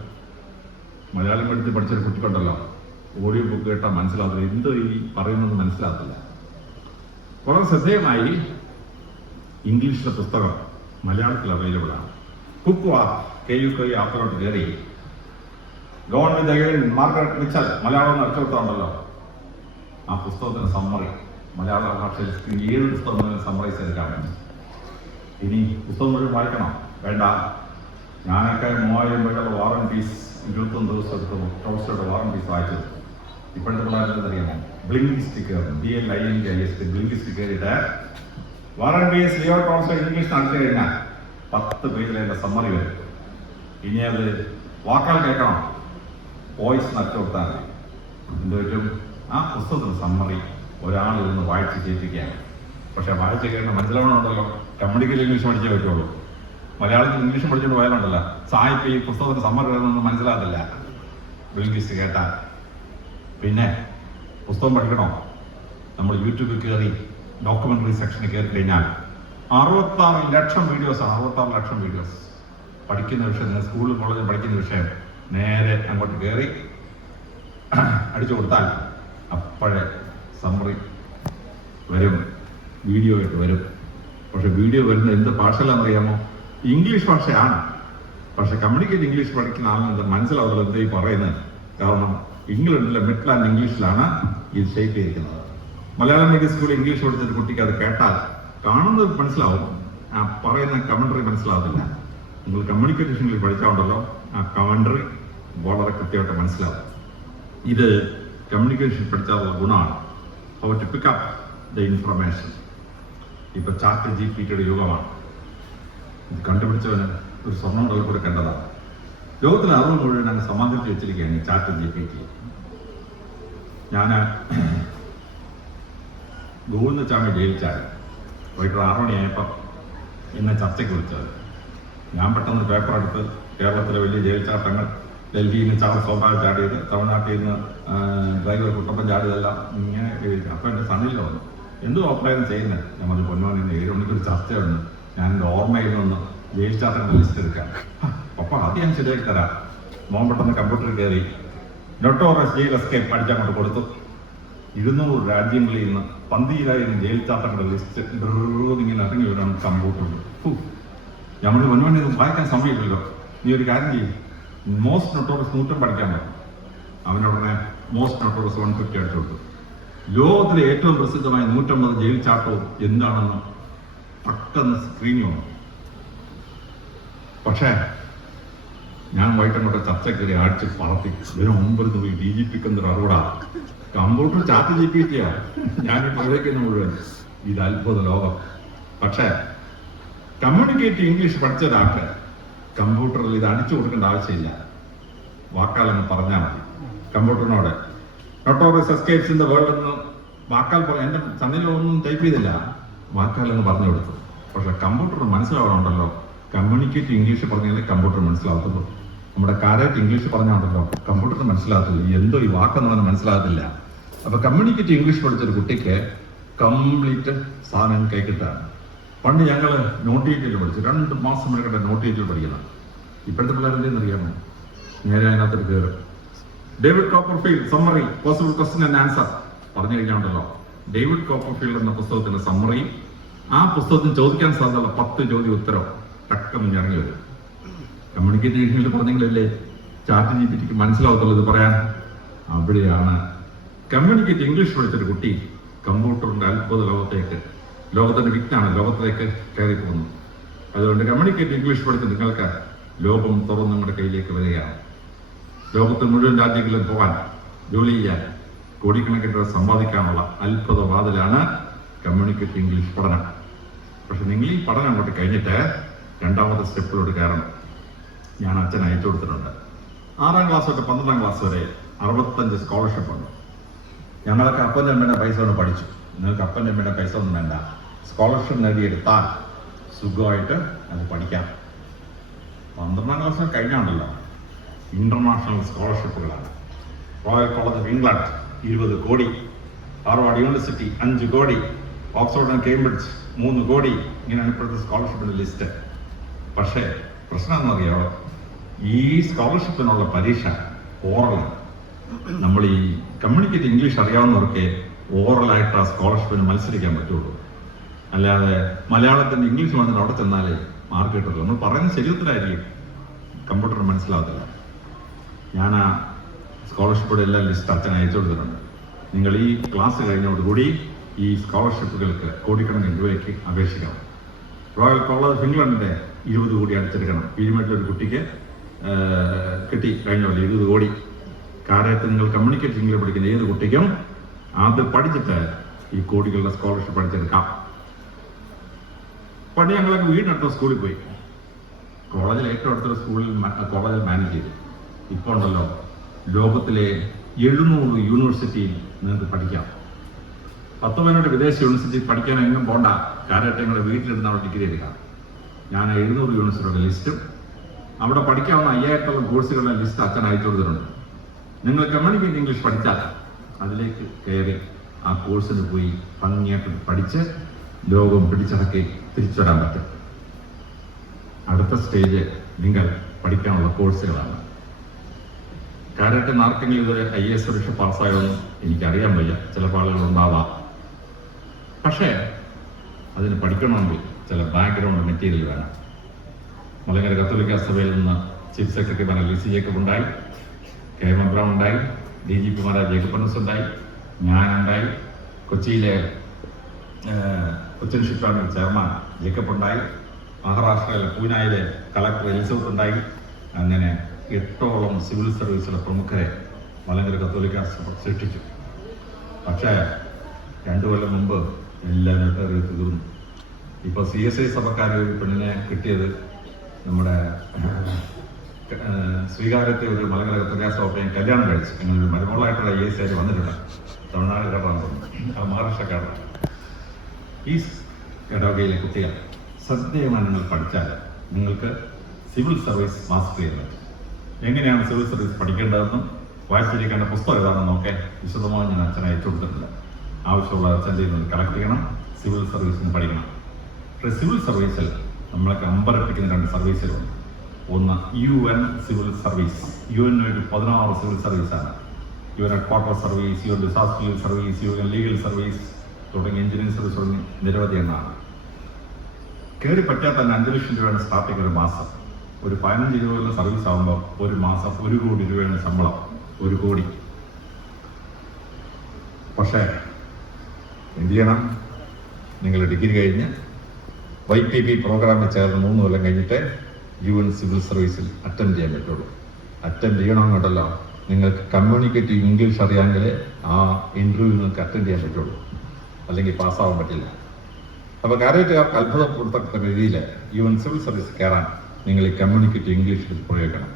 മലയാളം പഠിച്ച് പഠിച്ചൊരു കുട്ടിക്കുണ്ടല്ലോ, ഓഡിയോ ബുക്ക് കേട്ടാൽ മനസ്സിലാവില്ല, എന്ത് ഈ പറയുന്നത് മനസ്സിലാകത്തില്ല. വളരെ ശ്രദ്ധേയമായി ഇംഗ്ലീഷിലെ പുസ്തകം മലയാളത്തിൽ അവൈലബിൾ ആണ്. കുക്വ KUK ആപ്പിലോട്ട് കയറി ഗോൺ വിത്ത് മാർഗരറ്റ് മിച്ചൽ മലയാളം അച്ചോട്ടുണ്ടല്ലോ, ആ പുസ്തകത്തിന് സമ്മറി മലയാള ഭാഷയിൽ ഏത് പുസ്തകം സമ്മറൈസ് എടുക്കാൻ വേണ്ടി. ഇനി പുസ്തകം മുഴുവൻ വായിക്കണം വേണ്ട. ഞാനൊക്കെ 3000 രൂപയുടെ വാർ ആൻഡ് പീസ് 21 ദിവസം എടുത്ത് ടോൾസ്റ്റോയുടെ വാർ ആൻഡ് പീസ് വായിച്ചത്. ഇപ്പോഴത്തെ പിള്ളേരെന്ത് അറിയാമോ? Blinkist, BLINKIST Blinkist ഇട്ട് war and peace Leo Tolstoy English നടത്തി കഴിഞ്ഞാൽ 10 പേജിൽ എൻ്റെ സമ്മറി വരും. ഇനി അത് വാക്കാൽ കേൾക്കണം, വോയിസ് നച്ചു കൊടുത്താൽ മതി. എന്തുവരും ആ പുസ്തകത്തിന് സമ്മറി ഒരാളിൽ നിന്ന് വായിച്ച് കേൾപ്പിക്കുകയാണ്. പക്ഷെ വായിച്ച് കേൾക്കുന്ന മനസ്സിലാവണമുണ്ടല്ലോ, കമ്മ്യൂണിക്കേറ്റ് ഇംഗ്ലീഷ് പഠിച്ചേ പറ്റുള്ളൂ. മലയാളത്തിൽ ഇംഗ്ലീഷ് പഠിച്ചുകൊണ്ട് പോയാലുണ്ടല്ലോ, സായിപ്പ് ഈ പുസ്തകത്തിന് സമ്മറി വരുന്നൊന്നും മനസ്സിലാകത്തില്ല ബ്ലിങ്കിസ്റ്റ് കേട്ടാൽ. പിന്നെ പുസ്തകം പഠിക്കണോ? നമ്മൾ യൂട്യൂബിൽ കയറി ഡോക്യുമെന്ററി സെക്ഷനിൽ കയറി കഴിഞ്ഞാൽ 66 ലക്ഷം വീഡിയോസ് പഠിക്കുന്ന വിഷയം, സ്കൂളിൽ കോളേജിൽ പഠിക്കുന്ന വിഷയം നേരെ അങ്ങോട്ട് കയറി അടിച്ചു കൊടുത്താൽ അപ്പോഴേ സമ്മറി വരും, വീഡിയോ ആയിട്ട് വരും. പക്ഷെ വീഡിയോ വരുന്നത് എന്ത് ഭാഷയിലാണെന്നറിയാമോ? ഇംഗ്ലീഷ് ഭാഷയാണ്. പക്ഷെ കമ്മ്യൂണിക്കേറ്റ് ഇംഗ്ലീഷ് പഠിക്കുന്ന ആളിന് മനസ്സിലാവുന്നത് എന്താ ഈ പറയുന്നത്? കാരണം ഇംഗ്ലണ്ടിലെ മിഡ്ലാൻഡ് ഇംഗ്ലീഷിലാണ് ഇത് ഷേപ്പ് ചെയ്തിരിക്കുന്നത്. മലയാളം മീഡിയം സ്കൂളിൽ ഇംഗ്ലീഷ് പഠിച്ചിട്ട് കുട്ടിക്ക് അത് കേട്ടാൽ കാണുന്നത് മനസ്സിലാവും, ആ പറയുന്ന കമന്ററി മനസ്സിലാവത്തില്ല. നിങ്ങൾ കമ്മ്യൂണിക്കേറ്റ് ഇംഗ്ലീഷ് പഠിച്ചാലുണ്ടല്ലോ, ആ കമന്ററി വളരെ കൃത്യമായിട്ട് മനസ്സിലാവും. ഇത് കമ്മ്യൂണിക്കേഷൻ പഠിച്ചാലുള്ള ഗുണമാണ്. How to pick up the information. ഇപ്പൊ ChatGPTയുടെ യുഗമാണ്. ഇത് കണ്ടുപിടിച്ചവന് ഒരു സ്വർണ്ണം ഡോളർ കൂടെ കണ്ടതാണ്. ലോകത്തിലെ അറിവ് മുഴുവൻ അങ്ങ് സമാന്തരിച്ച് വെച്ചിരിക്കുകയാണ് ഈ ChatGPT. ഞാൻ ഗോവിന്ദ ചാമി ജയിൽ ചാടി വൈകിട്ട് 6 മണിയായപ്പോൾ എന്നെ ചർച്ചയ്ക്ക് വിളിച്ചത്. ഞാൻ പെട്ടെന്ന് പേപ്പർ എടുത്ത് കേരളത്തിലെ വലിയ ജയിൽ ചാട്ടങ്ങൾ, ഡൽഹിയിൽ നിന്ന് സോപാൽ ചാടിയത്, തമിഴ്നാട്ടിൽ നിന്ന് ഡ്രൈവർ കുട്ടപ്പൻ ചാടിയതെല്ലാം ഇങ്ങനെ എഴുതിയിരിക്കണം. അപ്പോൾ എൻ്റെ സണ്ണിൽ വന്നു, എന്തോ ഓപ്പറേഷൻ ചെയ്യുന്നത്? നമ്മൾ പൊന്നോനിന്ന് 7 മണിക്കൊരു ചർച്ചയുണ്ട്, ഞാൻ എൻ്റെ ഓർമ്മയിൽ നിന്ന് ജയിൽ ചാട്ടങ്ങളുടെ ലിസ്റ്റ് എടുക്കാം. അപ്പോൾ അത് ഞാൻ ശരിയാക്കി തരാം. മോൻ പെട്ടെന്ന് കമ്പ്യൂട്ടറിൽ കയറി നൊട്ടോറിയസ് ജയിൽ എസ്കേപ്പ് അടിച്ചങ്ങോട്ട് കൊടുത്തു. 200 രാജ്യങ്ങളിൽ നിന്ന് 12,000 ജയിൽ ചാട്ടങ്ങളുടെ ലിസ്റ്റ് ഇങ്ങനെ ഇറങ്ങി വരാണ് കമ്പ്യൂട്ടറിൽ. നമ്മുടെ മുന്നോട്ട് ഇത് വായിക്കാൻ സമയമില്ലല്ലോ, നീ ഒരു കാര്യം ചെയ്യും, മോസ്റ്റ് നൊട്ടോറിയസ് 100 പഠിക്കാൻ പറ്റും. അവനുടനെ മോസ്റ്റ് നൊട്ടോറിയസ് 150 അടിച്ചു കൊടുത്തു. ലോകത്തിലെ ഏറ്റവും പ്രസിദ്ധമായ 150 ജയിൽ ചാട്ടവും എന്താണെന്ന് പെട്ടെന്ന് സ്ക്രീനിൽ വന്നു. പക്ഷേ ഞാൻ വൈകിട്ടങ്ങോട്ട് ചർച്ച കയറി ആഴ്ച പറത്തി ഇതിന് മുമ്പ് പോയി DGP അറിവിടാ കമ്പ്യൂട്ടർ ചാറ്റ് GPT ഞാൻ പ്രവേശിക്കുന്ന മുഴുവൻ. ഇത് അത്ഭുത ലോകം. പക്ഷേ കമ്മ്യൂണിക്കേറ്റ് ഇംഗ്ലീഷ് പഠിച്ച ഒരാൾക്ക് കമ്പ്യൂട്ടറിൽ ഇത് അടിച്ചു കൊടുക്കേണ്ട ആവശ്യമില്ല. വാക്കാലൊന്ന് പറഞ്ഞാൽ മതി. കമ്പ്യൂട്ടറിനോട് notorious escapes in the world എന്ന് വാക്കാൽ എന്റെ ചന്നിലൊന്നും ടൈപ്പ് ചെയ്തില്ല, വാക്കാലൊന്ന് പറഞ്ഞു കൊടുത്തു. പക്ഷെ കമ്പ്യൂട്ടർ മനസ്സിലാവണമുണ്ടല്ലോ. കമ്മ്യൂണിക്കേറ്റ് ഇംഗ്ലീഷ് പറഞ്ഞാലേ കമ്പ്യൂട്ടർ മനസ്സിലാവത്തുള്ളൂ. നമ്മുടെ കാരറ്റ് ഇംഗ്ലീഷ് പറഞ്ഞാണല്ലോ കമ്പ്യൂട്ടറിന് മനസ്സിലാകത്തുള്ളൂ. എന്തോ ഈ വാക്കെന്ന് മനസ്സിലാകത്തില്ല. അപ്പൊ കമ്മ്യൂണിക്കേറ്റ് ഇംഗ്ലീഷ് പഠിച്ചൊരു കുട്ടിക്ക് കംപ്ലീറ്റ് സാധനം കൈക്കിട്ടാണ്. പണ്ട് ഞങ്ങൾ നോട്ടിയേറ്റിൽ പഠിച്ചു, 2 മാസം എടുക്കേണ്ട നോട്ടിയേറ്റിൽ പഠിക്കണം. ഇപ്പോഴത്തെ പിള്ളേരെന്തെന്ന് അറിയാമോ? നേരെ അതിനകത്ത് കയറും. David Copperfield summary possible question and answer പറഞ്ഞു കഴിഞ്ഞാണ്ടല്ലോ. ഡേവിഡ് കോപ്പർഫീൽഡ് എന്ന പുസ്തകത്തിന്റെ സമ്മറി, ആ പുസ്തകത്തിന് ചോദിക്കാൻ സാധ്യതയുള്ള 10 ചോദ്യം ഉത്തരം ടക്കെന്ന് ഇറങ്ങി വരും. കമ്മ്യൂണിക്കേറ്റ് ഇംഗ്ലീഷിൽ പറഞ്ഞെങ്കിലല്ലേ ചാറ്റ് GPTക്ക് മനസ്സിലാവത്തുള്ളൂ ഇത് പറയാൻ. അവിടെയാണ് കമ്മ്യൂണിക്കേറ്റ് ഇംഗ്ലീഷ് പഠിച്ചൊരു കുട്ടി കമ്പ്യൂട്ടറിന്റെ അത്ഭുത ലോകത്തിന്റെ വിജ്ഞാന ലോകത്തിലേക്ക് കയറി പോകുന്നു. അതുകൊണ്ട് കമ്മ്യൂണിക്കേറ്റ് ഇംഗ്ലീഷ് പഠിച്ച നിങ്ങൾക്ക് ലോകം തുറന്ന് നിങ്ങളുടെ കയ്യിലേക്ക് വരികയാണ്. ലോകത്ത് മുഴുവൻ രാജ്യങ്ങളിലും പോകാൻ, ജോലി ചെയ്യാൻ, കോടിക്കണക്കിന് രൂപ സമ്പാദിക്കാനുള്ള അത്ഭുത വാതിലാണ് കമ്മ്യൂണിക്കേറ്റ് ഇംഗ്ലീഷ് പഠനം. പക്ഷെ നിങ്ങൾ ഈ പഠനം അങ്ങോട്ട് കഴിഞ്ഞിട്ട് 2ാമത്തെ സ്റ്റെപ്പിലോട്ട് കയറണം. ഞാൻ അച്ഛൻ അയച്ചു കൊടുത്തിട്ടുണ്ട്. 6ാം ക്ലാസ് തൊട്ട് 12ാം ക്ലാസ് വരെ 65 സ്കോളർഷിപ്പ് ഉണ്ട്. ഞങ്ങളൊക്കെ അപ്പൻ്റെ അമ്മയുടെ പൈസ കൊണ്ട് പഠിച്ചു. നിങ്ങൾക്ക് അപ്പൻ്റെ അമ്മയുടെ പൈസ ഒന്നും വേണ്ട. സ്കോളർഷിപ്പ് നേടിയെടുത്താൽ സുഖമായിട്ട് അത് പഠിക്കാം. 12ാം ക്ലാസ് കഴിഞ്ഞാണല്ലോ ഇന്റർനാഷണൽ സ്കോളർഷിപ്പുകളാണ്. റോയൽ കോളേജ് ഓഫ് ഇംഗ്ലണ്ട് 20 കോടി, ഹാർവാർഡ് യൂണിവേഴ്സിറ്റി 5 കോടി, ഓക്സ്ഫോർഡ് ആൻഡ് കേംബ്രിഡ്ജ് 3 കോടി. ഇങ്ങനെയാണ് ഇപ്പോഴത്തെ സ്കോളർഷിപ്പിന്റെ ലിസ്റ്റ്. പക്ഷേ പ്രശ്നം എന്നറിയാമോ? ഈ സ്കോളർഷിപ്പിനുള്ള പരീക്ഷ ഓറലാണ്. നമ്മൾ ഈ കമ്മ്യൂണിക്കേറ്റ് ഇംഗ്ലീഷ് അറിയാവുന്നവർക്ക് ഓറലായിട്ട് ആ സ്കോളർഷിപ്പിന് മത്സരിക്കാൻ പറ്റുള്ളൂ. അല്ലാതെ മലയാളത്തിന്റെ ഇംഗ്ലീഷ് വന്നിട്ട് അവിടെ ചെന്നാലേ മാർക്ക് കിട്ടുള്ളൂ. നമ്മൾ പറയുന്നത് ശരീരത്തിലായിരിക്കും, കമ്പ്യൂട്ടറിന് മനസ്സിലാവത്തില്ല. ഞാൻ ആ സ്കോളർഷിപ്പുടെ എല്ലാ ലിസ്റ്റ് അച്ഛൻ അയച്ചു കൊടുത്തിട്ടുണ്ട്. നിങ്ങൾ ഈ ക്ലാസ് കഴിഞ്ഞോടുകൂടി ഈ സ്കോളർഷിപ്പുകൾക്ക് കോടിക്കണക്കിന് രൂപയ്ക്ക് അപേക്ഷിക്കണം. റോയൽ കോളേജ് ഓഫ് ഇംഗ്ലണ്ടിന്റെ 20 കോടി അടിച്ചെടുക്കണം. പീരുമേട്ടിലൊരു കുട്ടിക്ക് കിട്ടി കഴിഞ്ഞ പോലെ 20 കോടി. കാര്യത്തിൽ നിങ്ങൾ കമ്മ്യൂണിക്കേറ്റ് ഇംഗ്ലീഷ് പഠിക്കുന്ന ഏത് കുട്ടിക്കും അത് പഠിച്ചിട്ട് ഈ കോടികളുടെ സ്കോളർഷിപ്പ് പഠിച്ചെടുക്കാം. പണ്ട് ഞങ്ങളൊക്കെ വീടിനടുത്ത സ്കൂളിൽ പോയി. കോളേജിൽ ഏറ്റവും അടുത്തൊരു കോളേജിൽ മാനേജ് ചെയ്തു. ഇപ്പോൾ ഉണ്ടല്ലോ ലോകത്തിലെ 700 യൂണിവേഴ്സിറ്റിയിൽ നിങ്ങൾക്ക് പഠിക്കാം. 10 വിദേശ യൂണിവേഴ്സിറ്റി പഠിക്കാൻ എങ്ങും പോണ്ട. കാര്യമായിട്ട് ഞങ്ങളുടെ വീട്ടിലിരുന്ന് അവിടെ ഡിഗ്രി എടുക്കാം. ഞാൻ 700 യൂണിവേഴ്സിറ്റിയുടെ ലിസ്റ്റും അവിടെ പഠിക്കാവുന്ന 5000 കോഴ്സുകളുടെ ലിസ്റ്റ് അച്ഛൻ അയച്ചു കൊടുത്തിട്ടുണ്ട്. നിങ്ങൾ കമ്മ്യൂണിക്കേറ്റ് ഇംഗ്ലീഷ് പഠിച്ചാൽ അതിലേക്ക് കയറി ആ കോഴ്സിന് പോയി ഭംഗിയായിട്ട് പഠിച്ച് ലോകം പിടിച്ചടക്കി തിരിച്ചു വരാൻ പറ്റും. അടുത്ത സ്റ്റേജ് നിങ്ങൾ പഠിക്കാനുള്ള കോഴ്സുകളാണ്. കാര്യമായിട്ട് ആർക്കെങ്കിലും ഇതൊരു IAS പരീക്ഷ പാസ്സായതൊന്നും എനിക്കറിയാൻ വയ്യ. ചില ആളുകൾ ഉണ്ടാവാം. പക്ഷേ അതിന് പഠിക്കണമെങ്കിൽ ചില ബാക്ക്ഗ്രൗണ്ട് മെറ്റീരിയൽ വേണം. മലങ്കര കത്തോലിക്ക സഭയിൽ നിന്ന് ചീഫ് സെക്രട്ടറിമാരായ ലിസി ജേക്കബ് ഉണ്ടായി, KM അബ്രഹാം ഉണ്ടായി, DGPമാരായ ജേക്കബ് പന്നസ് ഉണ്ടായി, ഞാനുണ്ടായി, കൊച്ചിയിലെ കൊച്ചിൻ ഷിപ്പ്യാർഡ് ചെയർമാൻ ജേക്കബ് ഉണ്ടായി, മഹാരാഷ്ട്രയിലെ പൂനായിലെ കളക്ടർ എലിസബത്ത് ഉണ്ടായി. അങ്ങനെ 8ഓളം സിവിൽ സർവീസിലെ പ്രമുഖരെ മലങ്കര കത്തോലിക്ക സഭ സൃഷ്ടിച്ചു. പക്ഷേ 2 കൊല്ലം മുമ്പ് എല്ലാവരും തീർന്നു. ഇപ്പോൾ CSI സഭക്കാർ ഒരു പെണ്ണിനെ കിട്ടിയത് നമ്മുടെ സ്വീകാര്യത്തെ ഒരു മലങ്കര കത്തോലിക്ക സഭയെ കല്യാണം കഴിച്ചു. ഞങ്ങളൊരു മരുമകളായിട്ടുള്ള IAS ആയിട്ട് വന്നിട്ടുണ്ട്. തമിഴ്നാടുകാരാണ്, മഹാരാഷ്ട്രക്കാരാണ്. ഈ ഇടവകയിലെ കുട്ടികൾ ശ്രദ്ധേയമായി നിങ്ങൾ പഠിച്ചാൽ നിങ്ങൾക്ക് സിവിൽ സർവീസ് മാസ്റ്റർ ചെയ്യാൻ പറ്റും. എങ്ങനെയാണ് സിവിൽ സർവീസ് പഠിക്കേണ്ടതെന്നും വായിച്ചിരിക്കേണ്ട പുസ്തകം ഏതാണെന്നും ഒക്കെ വിശദമായി ഞാൻ അച്ഛനെ അയച്ചു കൊടുത്തിട്ടില്ല. ആവശ്യമുള്ള അച്ഛൻ്റെ നിന്ന് കളക്ട് ചെയ്യണം. സിവിൽ സർവീസിന് പഠിക്കണം. പക്ഷേ സിവിൽ സർവീസിൽ നമ്മളൊക്കെ അമ്പരപ്പിക്കുന്ന 2 സർവീസുകളുണ്ട്. ഒന്ന് UN civil service. UN 16 civil സർവീസാണ്. UN headquarter service, UN disaster service, UN legal service തുടങ്ങി എഞ്ചിനീയറിംഗ് സർവീസ് തുടങ്ങി നിരവധി എണ്ണമാണ്. കയറി പറ്റാൻ തന്നെ 5 ലക്ഷം രൂപയാണ് സ്റ്റാർട്ടിങ് ഒരു മാസം. ഒരു 15-20 സർവീസ് ആകുമ്പോൾ ഒരു മാസം 1 കോടി രൂപയാണ് ശമ്പളം. 1 കോടി. പക്ഷേ എന്ത് ചെയ്യണം? നിങ്ങൾ ഡിഗ്രി കഴിഞ്ഞ് YPP പ്രോഗ്രാമിൽ ചേർന്ന് 3 കൊല്ലം കഴിഞ്ഞിട്ട് UN സിവിൽ സർവീസിൽ അറ്റൻഡ് ചെയ്യാൻ പറ്റുള്ളൂ. അറ്റൻഡ് ചെയ്യണമെന്നുണ്ടല്ലോ, നിങ്ങൾക്ക് കമ്മ്യൂണിക്കേറ്റീവ് ഇംഗ്ലീഷ് അറിയാമെങ്കിലേ ആ ഇൻ്റർവ്യൂ നിങ്ങൾക്ക് അറ്റൻഡ് ചെയ്യാൻ പറ്റുള്ളൂ, അല്ലെങ്കിൽ പാസ്സാവാൻ പറ്റില്ല. അപ്പോൾ കാരറ്റുകാർക്ക് അത്ഭുതപ്പെടുത്തക്ക രീതിയിൽ UN സിവിൽ സർവീസ് കയറാൻ നിങ്ങൾ ഈ കമ്മ്യൂണിക്കേറ്റീവ് ഇംഗ്ലീഷിൽ പ്രയോഗിക്കണം.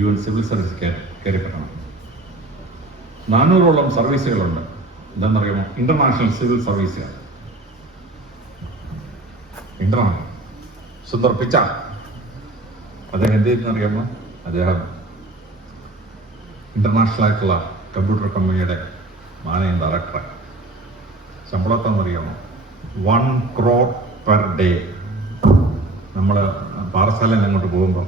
UN സിവിൽ സർവീസ് കയറിപ്പെടണം. 400ഓളം സർവീസുകളുണ്ട്. എന്താണെന്നറിയാമോ? ഇന്റർനാഷണൽ സിവിൽ സർവീസുകൾ. ഇന്റർനാഷണൽ സുന്ദർ പിച്ചാ അദ്ദേഹം എന്ത് ചെയ്യുന്നറിയാമോ? അദ്ദേഹം ഇന്റർനാഷണൽ ആയിട്ടുള്ള കമ്പ്യൂട്ടർ കമ്പനിയുടെ മാനേജിംഗ് ഡയറക്ടർ. ശമ്പളത്തെന്നറിയാമോ? 1 crore പെർ ഡേ. നമ്മൾ പാറശാലയിൽ അങ്ങോട്ട് പോകുമ്പോൾ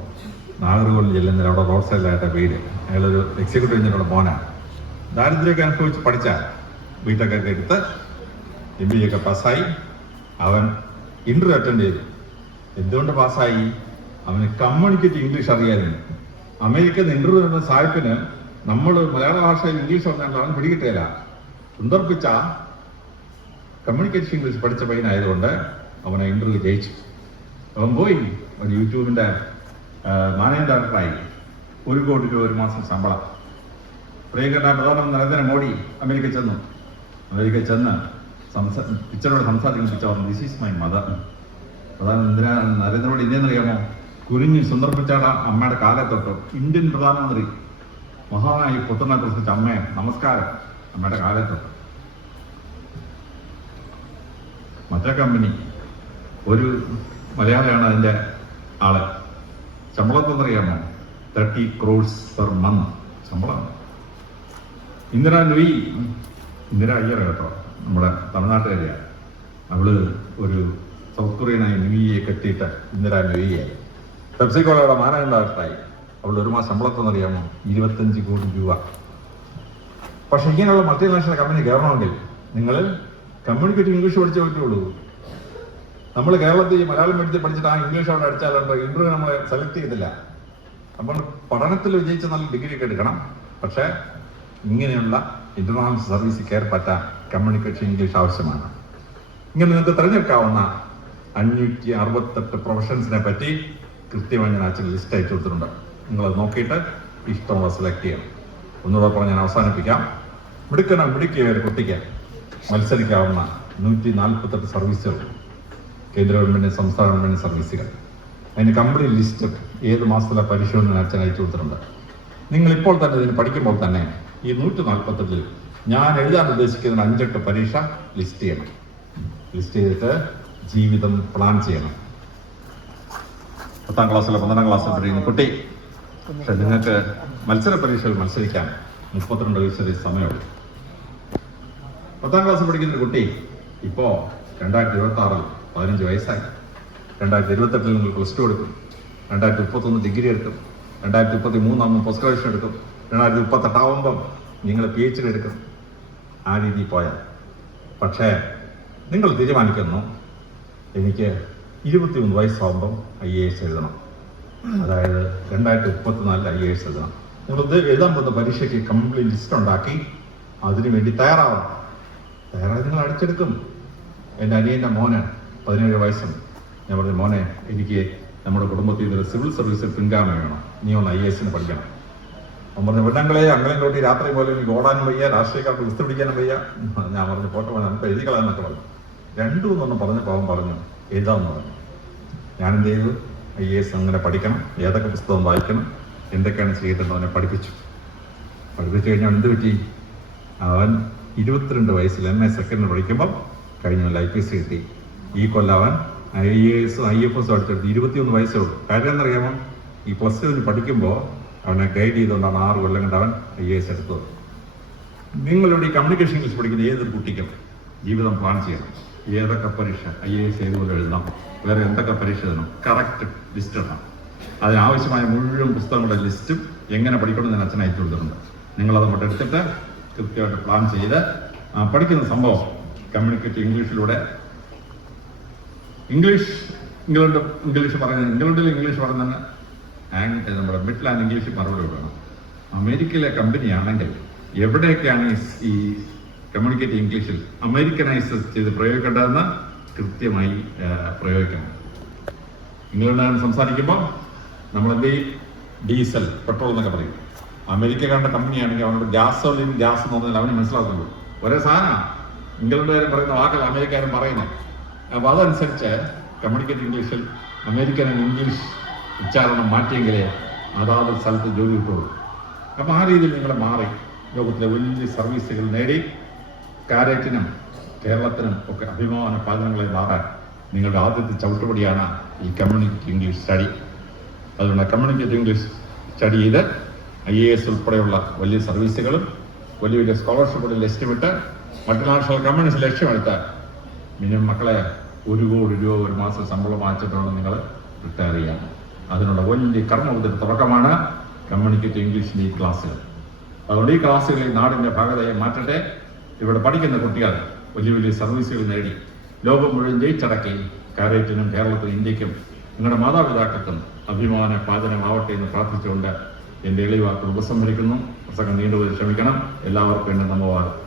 നാഗർകോവിൽ ചെല്ലുന്നതിൽ അവിടെ റോഡ് സൈഡിലായിട്ട് വീട്. അയാളൊരു എക്സിക്യൂട്ടീവ് എഞ്ചിനീയറുടെ മോനാണ്. ദാരിദ്ര്യമൊക്കെ അനുഭവിച്ച് പഠിച്ചാൽ വീട്ടൊക്കെ എടുത്ത് MBA ഒക്കെ പാസ്സായി. അവൻ ഇന്റർവ്യൂ അറ്റൻഡ് ചെയ്തു. എന്തുകൊണ്ട് പാസ്സായി? അവന് കമ്മ്യൂണിക്കേറ്റീവ് ഇംഗ്ലീഷ് അറിയാമായിരുന്നു. അമേരിക്കൻ ഇന്റർവ്യൂ എന്ന സാഹിബിന് നമ്മൾ മലയാള ഭാഷയിൽ ഇംഗ്ലീഷ് പറഞ്ഞാൽ പിടികിട്ടില്ല. സുന്ദർപ്പിച്ച കമ്മ്യൂണിക്കേഷൻ ഇംഗ്ലീഷ് പഠിച്ച പയ്യനായതുകൊണ്ട് അവനെ ഇന്റർവ്യൂ ജയിച്ചു. അവൻ പോയി ഒരു യൂട്യൂബിന്റെ മാനേജിംഗ് ഡയറക്ടറായി. 1 കോടി രൂപ ഒരു മാസം ശമ്പളം. പ്രിയങ്കര പ്രധാനമന്ത്രി നരേന്ദ്രമോദി അമേരിക്കയിൽ ചെന്നു. അമേരിക്കയിൽ ചെന്ന് പിക്ചറോട് സംസാരിക്കുന്ന പിക്ചർ പറഞ്ഞു, ദിസ് ഈസ് മൈ മദർ. പ്രധാനമന്ത്രി നരേന്ദ്രമോദി ഇന്ത്യയെന്നറിയാമോ? കുരിഞ്ഞ് സുന്ദർപ്പിച്ചാട അമ്മയുടെ കാലത്തൊട്ട് ഇന്ത്യൻ പ്രധാനമന്ത്രി മഹാനായി പുത്രനെ കുറിച്ച് അമ്മയെ നമസ്കാരം അമ്മയുടെ കാലത്തൊട്ട്. മറ്റേ കമ്പനി ഒരു മലയാളിയാണ് അതിൻ്റെ ആള്. ശമ്പളത്തെന്നറിയാമോ? 30 crores പെർ മന്ത് ശമ്പളമാണ്. ഇന്ദിരാ നൊയി, ഇന്ദിരാ അയ്യർ കേട്ടോ, നമ്മുടെ തമിഴ്നാട്ടുകാരിയാണ്. അവള് ഒരു സൗത്ത് കൊറിയനായി ന്യൂയെ കെട്ടിയിട്ട് ഇന്ദിരാ നൊയ്യായി. പെപ്സിക്കോളയുടെ മാനേജിംഗ് ഡയറക്ടറായി. അവൾ ഒരു മാസം ശമ്പളത്തെന്നറിയാമോ? 25 കോടി രൂപ. പക്ഷെ ഇങ്ങനെയുള്ള മൾട്ടിനാഷണൽ കമ്പനി കയറണമെങ്കിൽ നിങ്ങൾ കമ്മ്യൂണിക്കേറ്റീവ് ഇംഗ്ലീഷ് പഠിച്ചേ പറ്റുള്ളൂ. നമ്മൾ കേരളത്തിൽ മലയാളം മീഡിയത്തിൽ പഠിച്ചിട്ട് ആ ഇംഗ്ലീഷ് അവിടെ അടിച്ചാലുണ്ട് ഇന്റർവ്യൂ നമ്മളെ സെലക്ട് ചെയ്തില്ല. നമ്മൾ പഠനത്തിൽ വിജയിച്ച നല്ല ഡിഗ്രി ഒക്കെ എടുക്കണം. പക്ഷേ ഇങ്ങനെയുള്ള ഇന്റർനാഷണൽ സർവീസിൽ കയറി പറ്റാൻ കമ്മ്യൂണിക്കേഷൻ ഇംഗ്ലീഷ് ആവശ്യമാണ്. ഇങ്ങനെ നിങ്ങൾക്ക് തിരഞ്ഞെടുക്കാവുന്ന 568 പ്രൊഫഷൻസിനെ പറ്റി കൃത്യമായി ഞാൻ അച്ഛൻ ലിസ്റ്റ് അയച്ചു കൊടുത്തിട്ടുണ്ട്. നിങ്ങളത് നോക്കിയിട്ട് ഇഷ്ടമുള്ള സെലക്ട് ചെയ്യണം. ഒന്നുകൂടെ പറഞ്ഞ് ഞാൻ അവസാനിപ്പിക്കാം. മിടുക്കിയ ഒരു കുട്ടിക്ക് മത്സരിക്കാവുന്ന 148 സർവീസുകൾ, കേന്ദ്ര ഗവൺമെന്റ് സംസ്ഥാന ഗവൺമെന്റ് സർവീസുകൾ. അതിന് കംപ്ലീറ്റ് ലിസ്റ്റ് ഏത് മാസത്തിലെ പരിശോധന അച്ഛൻ അയച്ചു കൊടുത്തിട്ടുണ്ട്. നിങ്ങൾ ഇപ്പോൾ തന്നെ ഇതിന് പഠിക്കുമ്പോൾ തന്നെ ഈ 148 ഞാൻ എഴുതാൻ ഉദ്ദേശിക്കുന്ന 5-8 പരീക്ഷ ലിസ്റ്റ് ചെയ്യണം. ലിസ്റ്റ് ചെയ്തിട്ട് ജീവിതം പ്ലാൻ ചെയ്യണം. 10ാം ക്ലാസ്സിലോ 12ാം ക്ലാസ്സിൽ പഠിക്കുന്ന കുട്ടി, പക്ഷെ നിങ്ങൾക്ക് മത്സര പരീക്ഷയിൽ മത്സരിക്കാൻ 32 വയസ്സ് സമയമുള്ളൂ. 10ാം ക്ലാസ്സിൽ പഠിക്കുന്ന കുട്ടി ഇപ്പോൾ 2026 15 വയസ്സായി. 2028 നിങ്ങൾ +2 എടുക്കും. 2031 ഡിഗ്രി എടുക്കും. 2033 പോസ്റ്റ് ഗ്രാജുവേഷൻ എടുക്കും. 2038 ആവുമ്പം നിങ്ങൾ PhD എടുക്കും. ആ രീതിയിൽ പോയാൽ. പക്ഷേ നിങ്ങൾ തീരുമാനിക്കുന്നു, എനിക്ക് 23 വയസ്സാകുമ്പം IAS എഴുതണം. അതായത് 2034 IAS എഴുതണം. നിങ്ങൾ എഴുതാൻ പോകുന്ന പരീക്ഷയ്ക്ക് കംപ്ലീറ്റ് ലിസ്റ്റ് ഉണ്ടാക്കി അതിനുവേണ്ടി തയ്യാറാവണം. തയ്യാറായി നിങ്ങൾ അടിച്ചെടുക്കും. എൻ്റെ അനിയൻ്റെ മോന് 17 വയസ്സും. ഞാൻ പറഞ്ഞു, മോനെ, എനിക്ക് നമ്മുടെ കുടുംബത്തിൽ നിന്ന് സിവിൽ സർവീസിൽ പിൻഗാമ വേണം, നീ ഒന്ന് IAS പഠിക്കണം. അവൻ പറഞ്ഞു, വെണ്ണങ്ങളെ അങ്ങനെ കൂട്ടി രാത്രി പോലെ എനിക്ക് ഓടാനും വയ്യ, രാഷ്ട്രീയക്കാർക്ക് വിസ്തു പിടിക്കാനും വയ്യ. ഞാൻ പറഞ്ഞു, പോട്ടെ മോനെ, നമുക്ക് എഴുതിക്കളയെന്നൊക്കെ പറഞ്ഞു. 2-3 പറഞ്ഞപ്പോൾ അവൻ പറഞ്ഞു എഴുതാമെന്ന് പറഞ്ഞു. ഞാനെന്ത് ചെയ്തു? IAS അങ്ങനെ പഠിക്കണം, ഏതൊക്കെ പുസ്തകം വായിക്കണം, എന്തൊക്കെയാണ് ചെയ്യേണ്ടതെന്ന് പഠിപ്പിച്ചു കഴിഞ്ഞാൽ എന്ത് പറ്റി? അവൻ 22 വയസ്സിൽ MA സെക്കൻഡ് പഠിക്കുമ്പോൾ കഴിഞ്ഞ IPS കിട്ടി. ഈ കൊല്ലം അവൻ IAS IFS പഠിച്ചെടുത്ത് 21 വയസ്സേ ഉള്ളൂ. കാര്യം എന്നറിയാമോ? ഈ +2 പഠിക്കുമ്പോൾ അവനെ ഗൈഡ് ചെയ്തുകൊണ്ടാണ് 6 കൊല്ലം കൊണ്ട് അവൻ IAS എടുത്തത്. നിങ്ങളിവിടെ ഈ കമ്മ്യൂണിക്കേഷൻ ഇംഗ്ലീഷ് പഠിക്കുന്ന ഏതൊരു കുട്ടിക്കും ജീവിതം പ്ലാൻ ചെയ്യണം. ഏതൊക്കെ പരീക്ഷ IAS ഏതുപോലെ എഴുതണം, വേറെ എന്തൊക്കെ പരീക്ഷ എഴുതണം, കറക്റ്റ് ലിസ്റ്റ് ഇടണം. അതിനാവശ്യമായ മുഴുവൻ പുസ്തകങ്ങളുടെ ലിസ്റ്റും എങ്ങനെ പഠിക്കണമെന്ന് ഞാൻ അച്ഛൻ അയച്ചു കൊടുത്തിട്ടുണ്ട്. നിങ്ങളത് അങ്ങോട്ട് എടുത്തിട്ട് കൃത്യമായിട്ട് പ്ലാൻ ചെയ്ത് പഠിക്കുന്ന സംഭവം കമ്മ്യൂണിക്കേറ്റീവ് ഇംഗ്ലീഷിലൂടെ ഇംഗ്ലീഷ് പറയുന്നത് ഇംഗ്ലണ്ടിൽ ഇംഗ്ലീഷ് പറയുന്നതിന് നമ്മുടെ മിഡ്ലാൻഡ് ഇംഗ്ലീഷ് മറുപടി വേണം. അമേരിക്കയിലെ കമ്പനിയാണെങ്കിൽ എവിടെയൊക്കെയാണ് ഈ കമ്മ്യൂണിക്കേറ്റീവ് ഇംഗ്ലീഷിൽ അമേരിക്കനൈസ് ചെയ്ത് പ്രയോഗിക്കേണ്ടതെന്ന് കൃത്യമായി പ്രയോഗിക്കണം. ഇംഗ്ലണ്ടിൽ സംസാരിക്കുമ്പോൾ നമ്മളെന്ത് ചെയ്യും? ഡീസൽ, പെട്രോൾ എന്നൊക്കെ പറയും. അമേരിക്ക കണ്ട കമ്പനിയാണെങ്കിൽ അവനോട് ഗ്യാസോലിൻ, ഗ്യാസ് എന്ന് പറഞ്ഞാൽ അവന് മനസ്സിലാക്കുള്ളൂ. ഒരേ സാധനമാണ്. ഇംഗ്ലണ്ടുകാരും പറയുന്ന വാക്കല്ല അമേരിക്കാരും പറയുന്നത്. അപ്പോൾ അതനുസരിച്ച് കമ്മ്യൂണിക്കേറ്റ് ഇംഗ്ലീഷിൽ അമേരിക്കൻ ഇംഗ്ലീഷ് ഉച്ചാരണം മാറ്റിയെങ്കിലേ അതാത് സ്ഥലത്ത് ജോലി കിട്ടുള്ളൂ. അപ്പോൾ ആ രീതിയിൽ നിങ്ങൾ മാറി ലോകത്തിലെ വലിയ സർവീസുകൾ നേടി കാരറ്റിനും കേരളത്തിനും ഒക്കെ അഭിമാന പാചകങ്ങളെ മാറാൻ നിങ്ങളുടെ ആദ്യത്തെ ചവിട്ടുപടിയാണ് ഈ കമ്മ്യൂണിക്കേറ്റ് ഇംഗ്ലീഷ് സ്റ്റഡി. അതുകൊണ്ട് കമ്മ്യൂണിക്കേറ്റ് ഇംഗ്ലീഷ് സ്റ്റഡി ചെയ്ത് IAS ഉൾപ്പെടെയുള്ള വലിയ സർവീസുകളും വലിയ വലിയ സ്കോളർഷിപ്പുകളിൽ ലക്ഷ്യമിട്ട് മൾട്ടിനാഷണൽ കമ്പനീസ് ലക്ഷ്യമെടുത്ത് മിനിമം മക്കളെ 1 കോടി രൂപ ഒരു മാസം ശമ്പളം വാങ്ങിച്ചിട്ടാണ് നിങ്ങൾ റിട്ടയർ ചെയ്യാം. അതിനുള്ള വലിയ കർമ്മത്തിന് തുടക്കമാണ് കമ്മ്യൂണിക്കേറ്റ് ഇംഗ്ലീഷിൻ്റെ ഈ ക്ലാസ്സുകൾ. അതുകൊണ്ട് ഈ ക്ലാസ്സുകളിൽ നാടിൻ്റെ ഭാഗതയെ മാറ്റട്ടെ. ഇവിടെ പഠിക്കുന്ന കുട്ടികൾ വലിയ വലിയ സർവീസുകൾ നേടി ലോകം മുഴുവൻ ജയിച്ചടക്കി കാരറ്റിനും കേരളത്തിനും ഇന്ത്യക്കും നിങ്ങളുടെ മാതാപിതാക്കൾക്കും അഭിമാന പാചകമാവട്ടെ എന്ന് പ്രാർത്ഥിച്ചുകൊണ്ട് എൻ്റെ എളിയ വാക്കുകൾ ഉപസംഹരിക്കുന്നു. പ്രസംഗം നീണ്ടുപോയി ക്ഷമിക്കണം. എല്ലാവർക്കും എൻ്റെ നമസ്കാരം.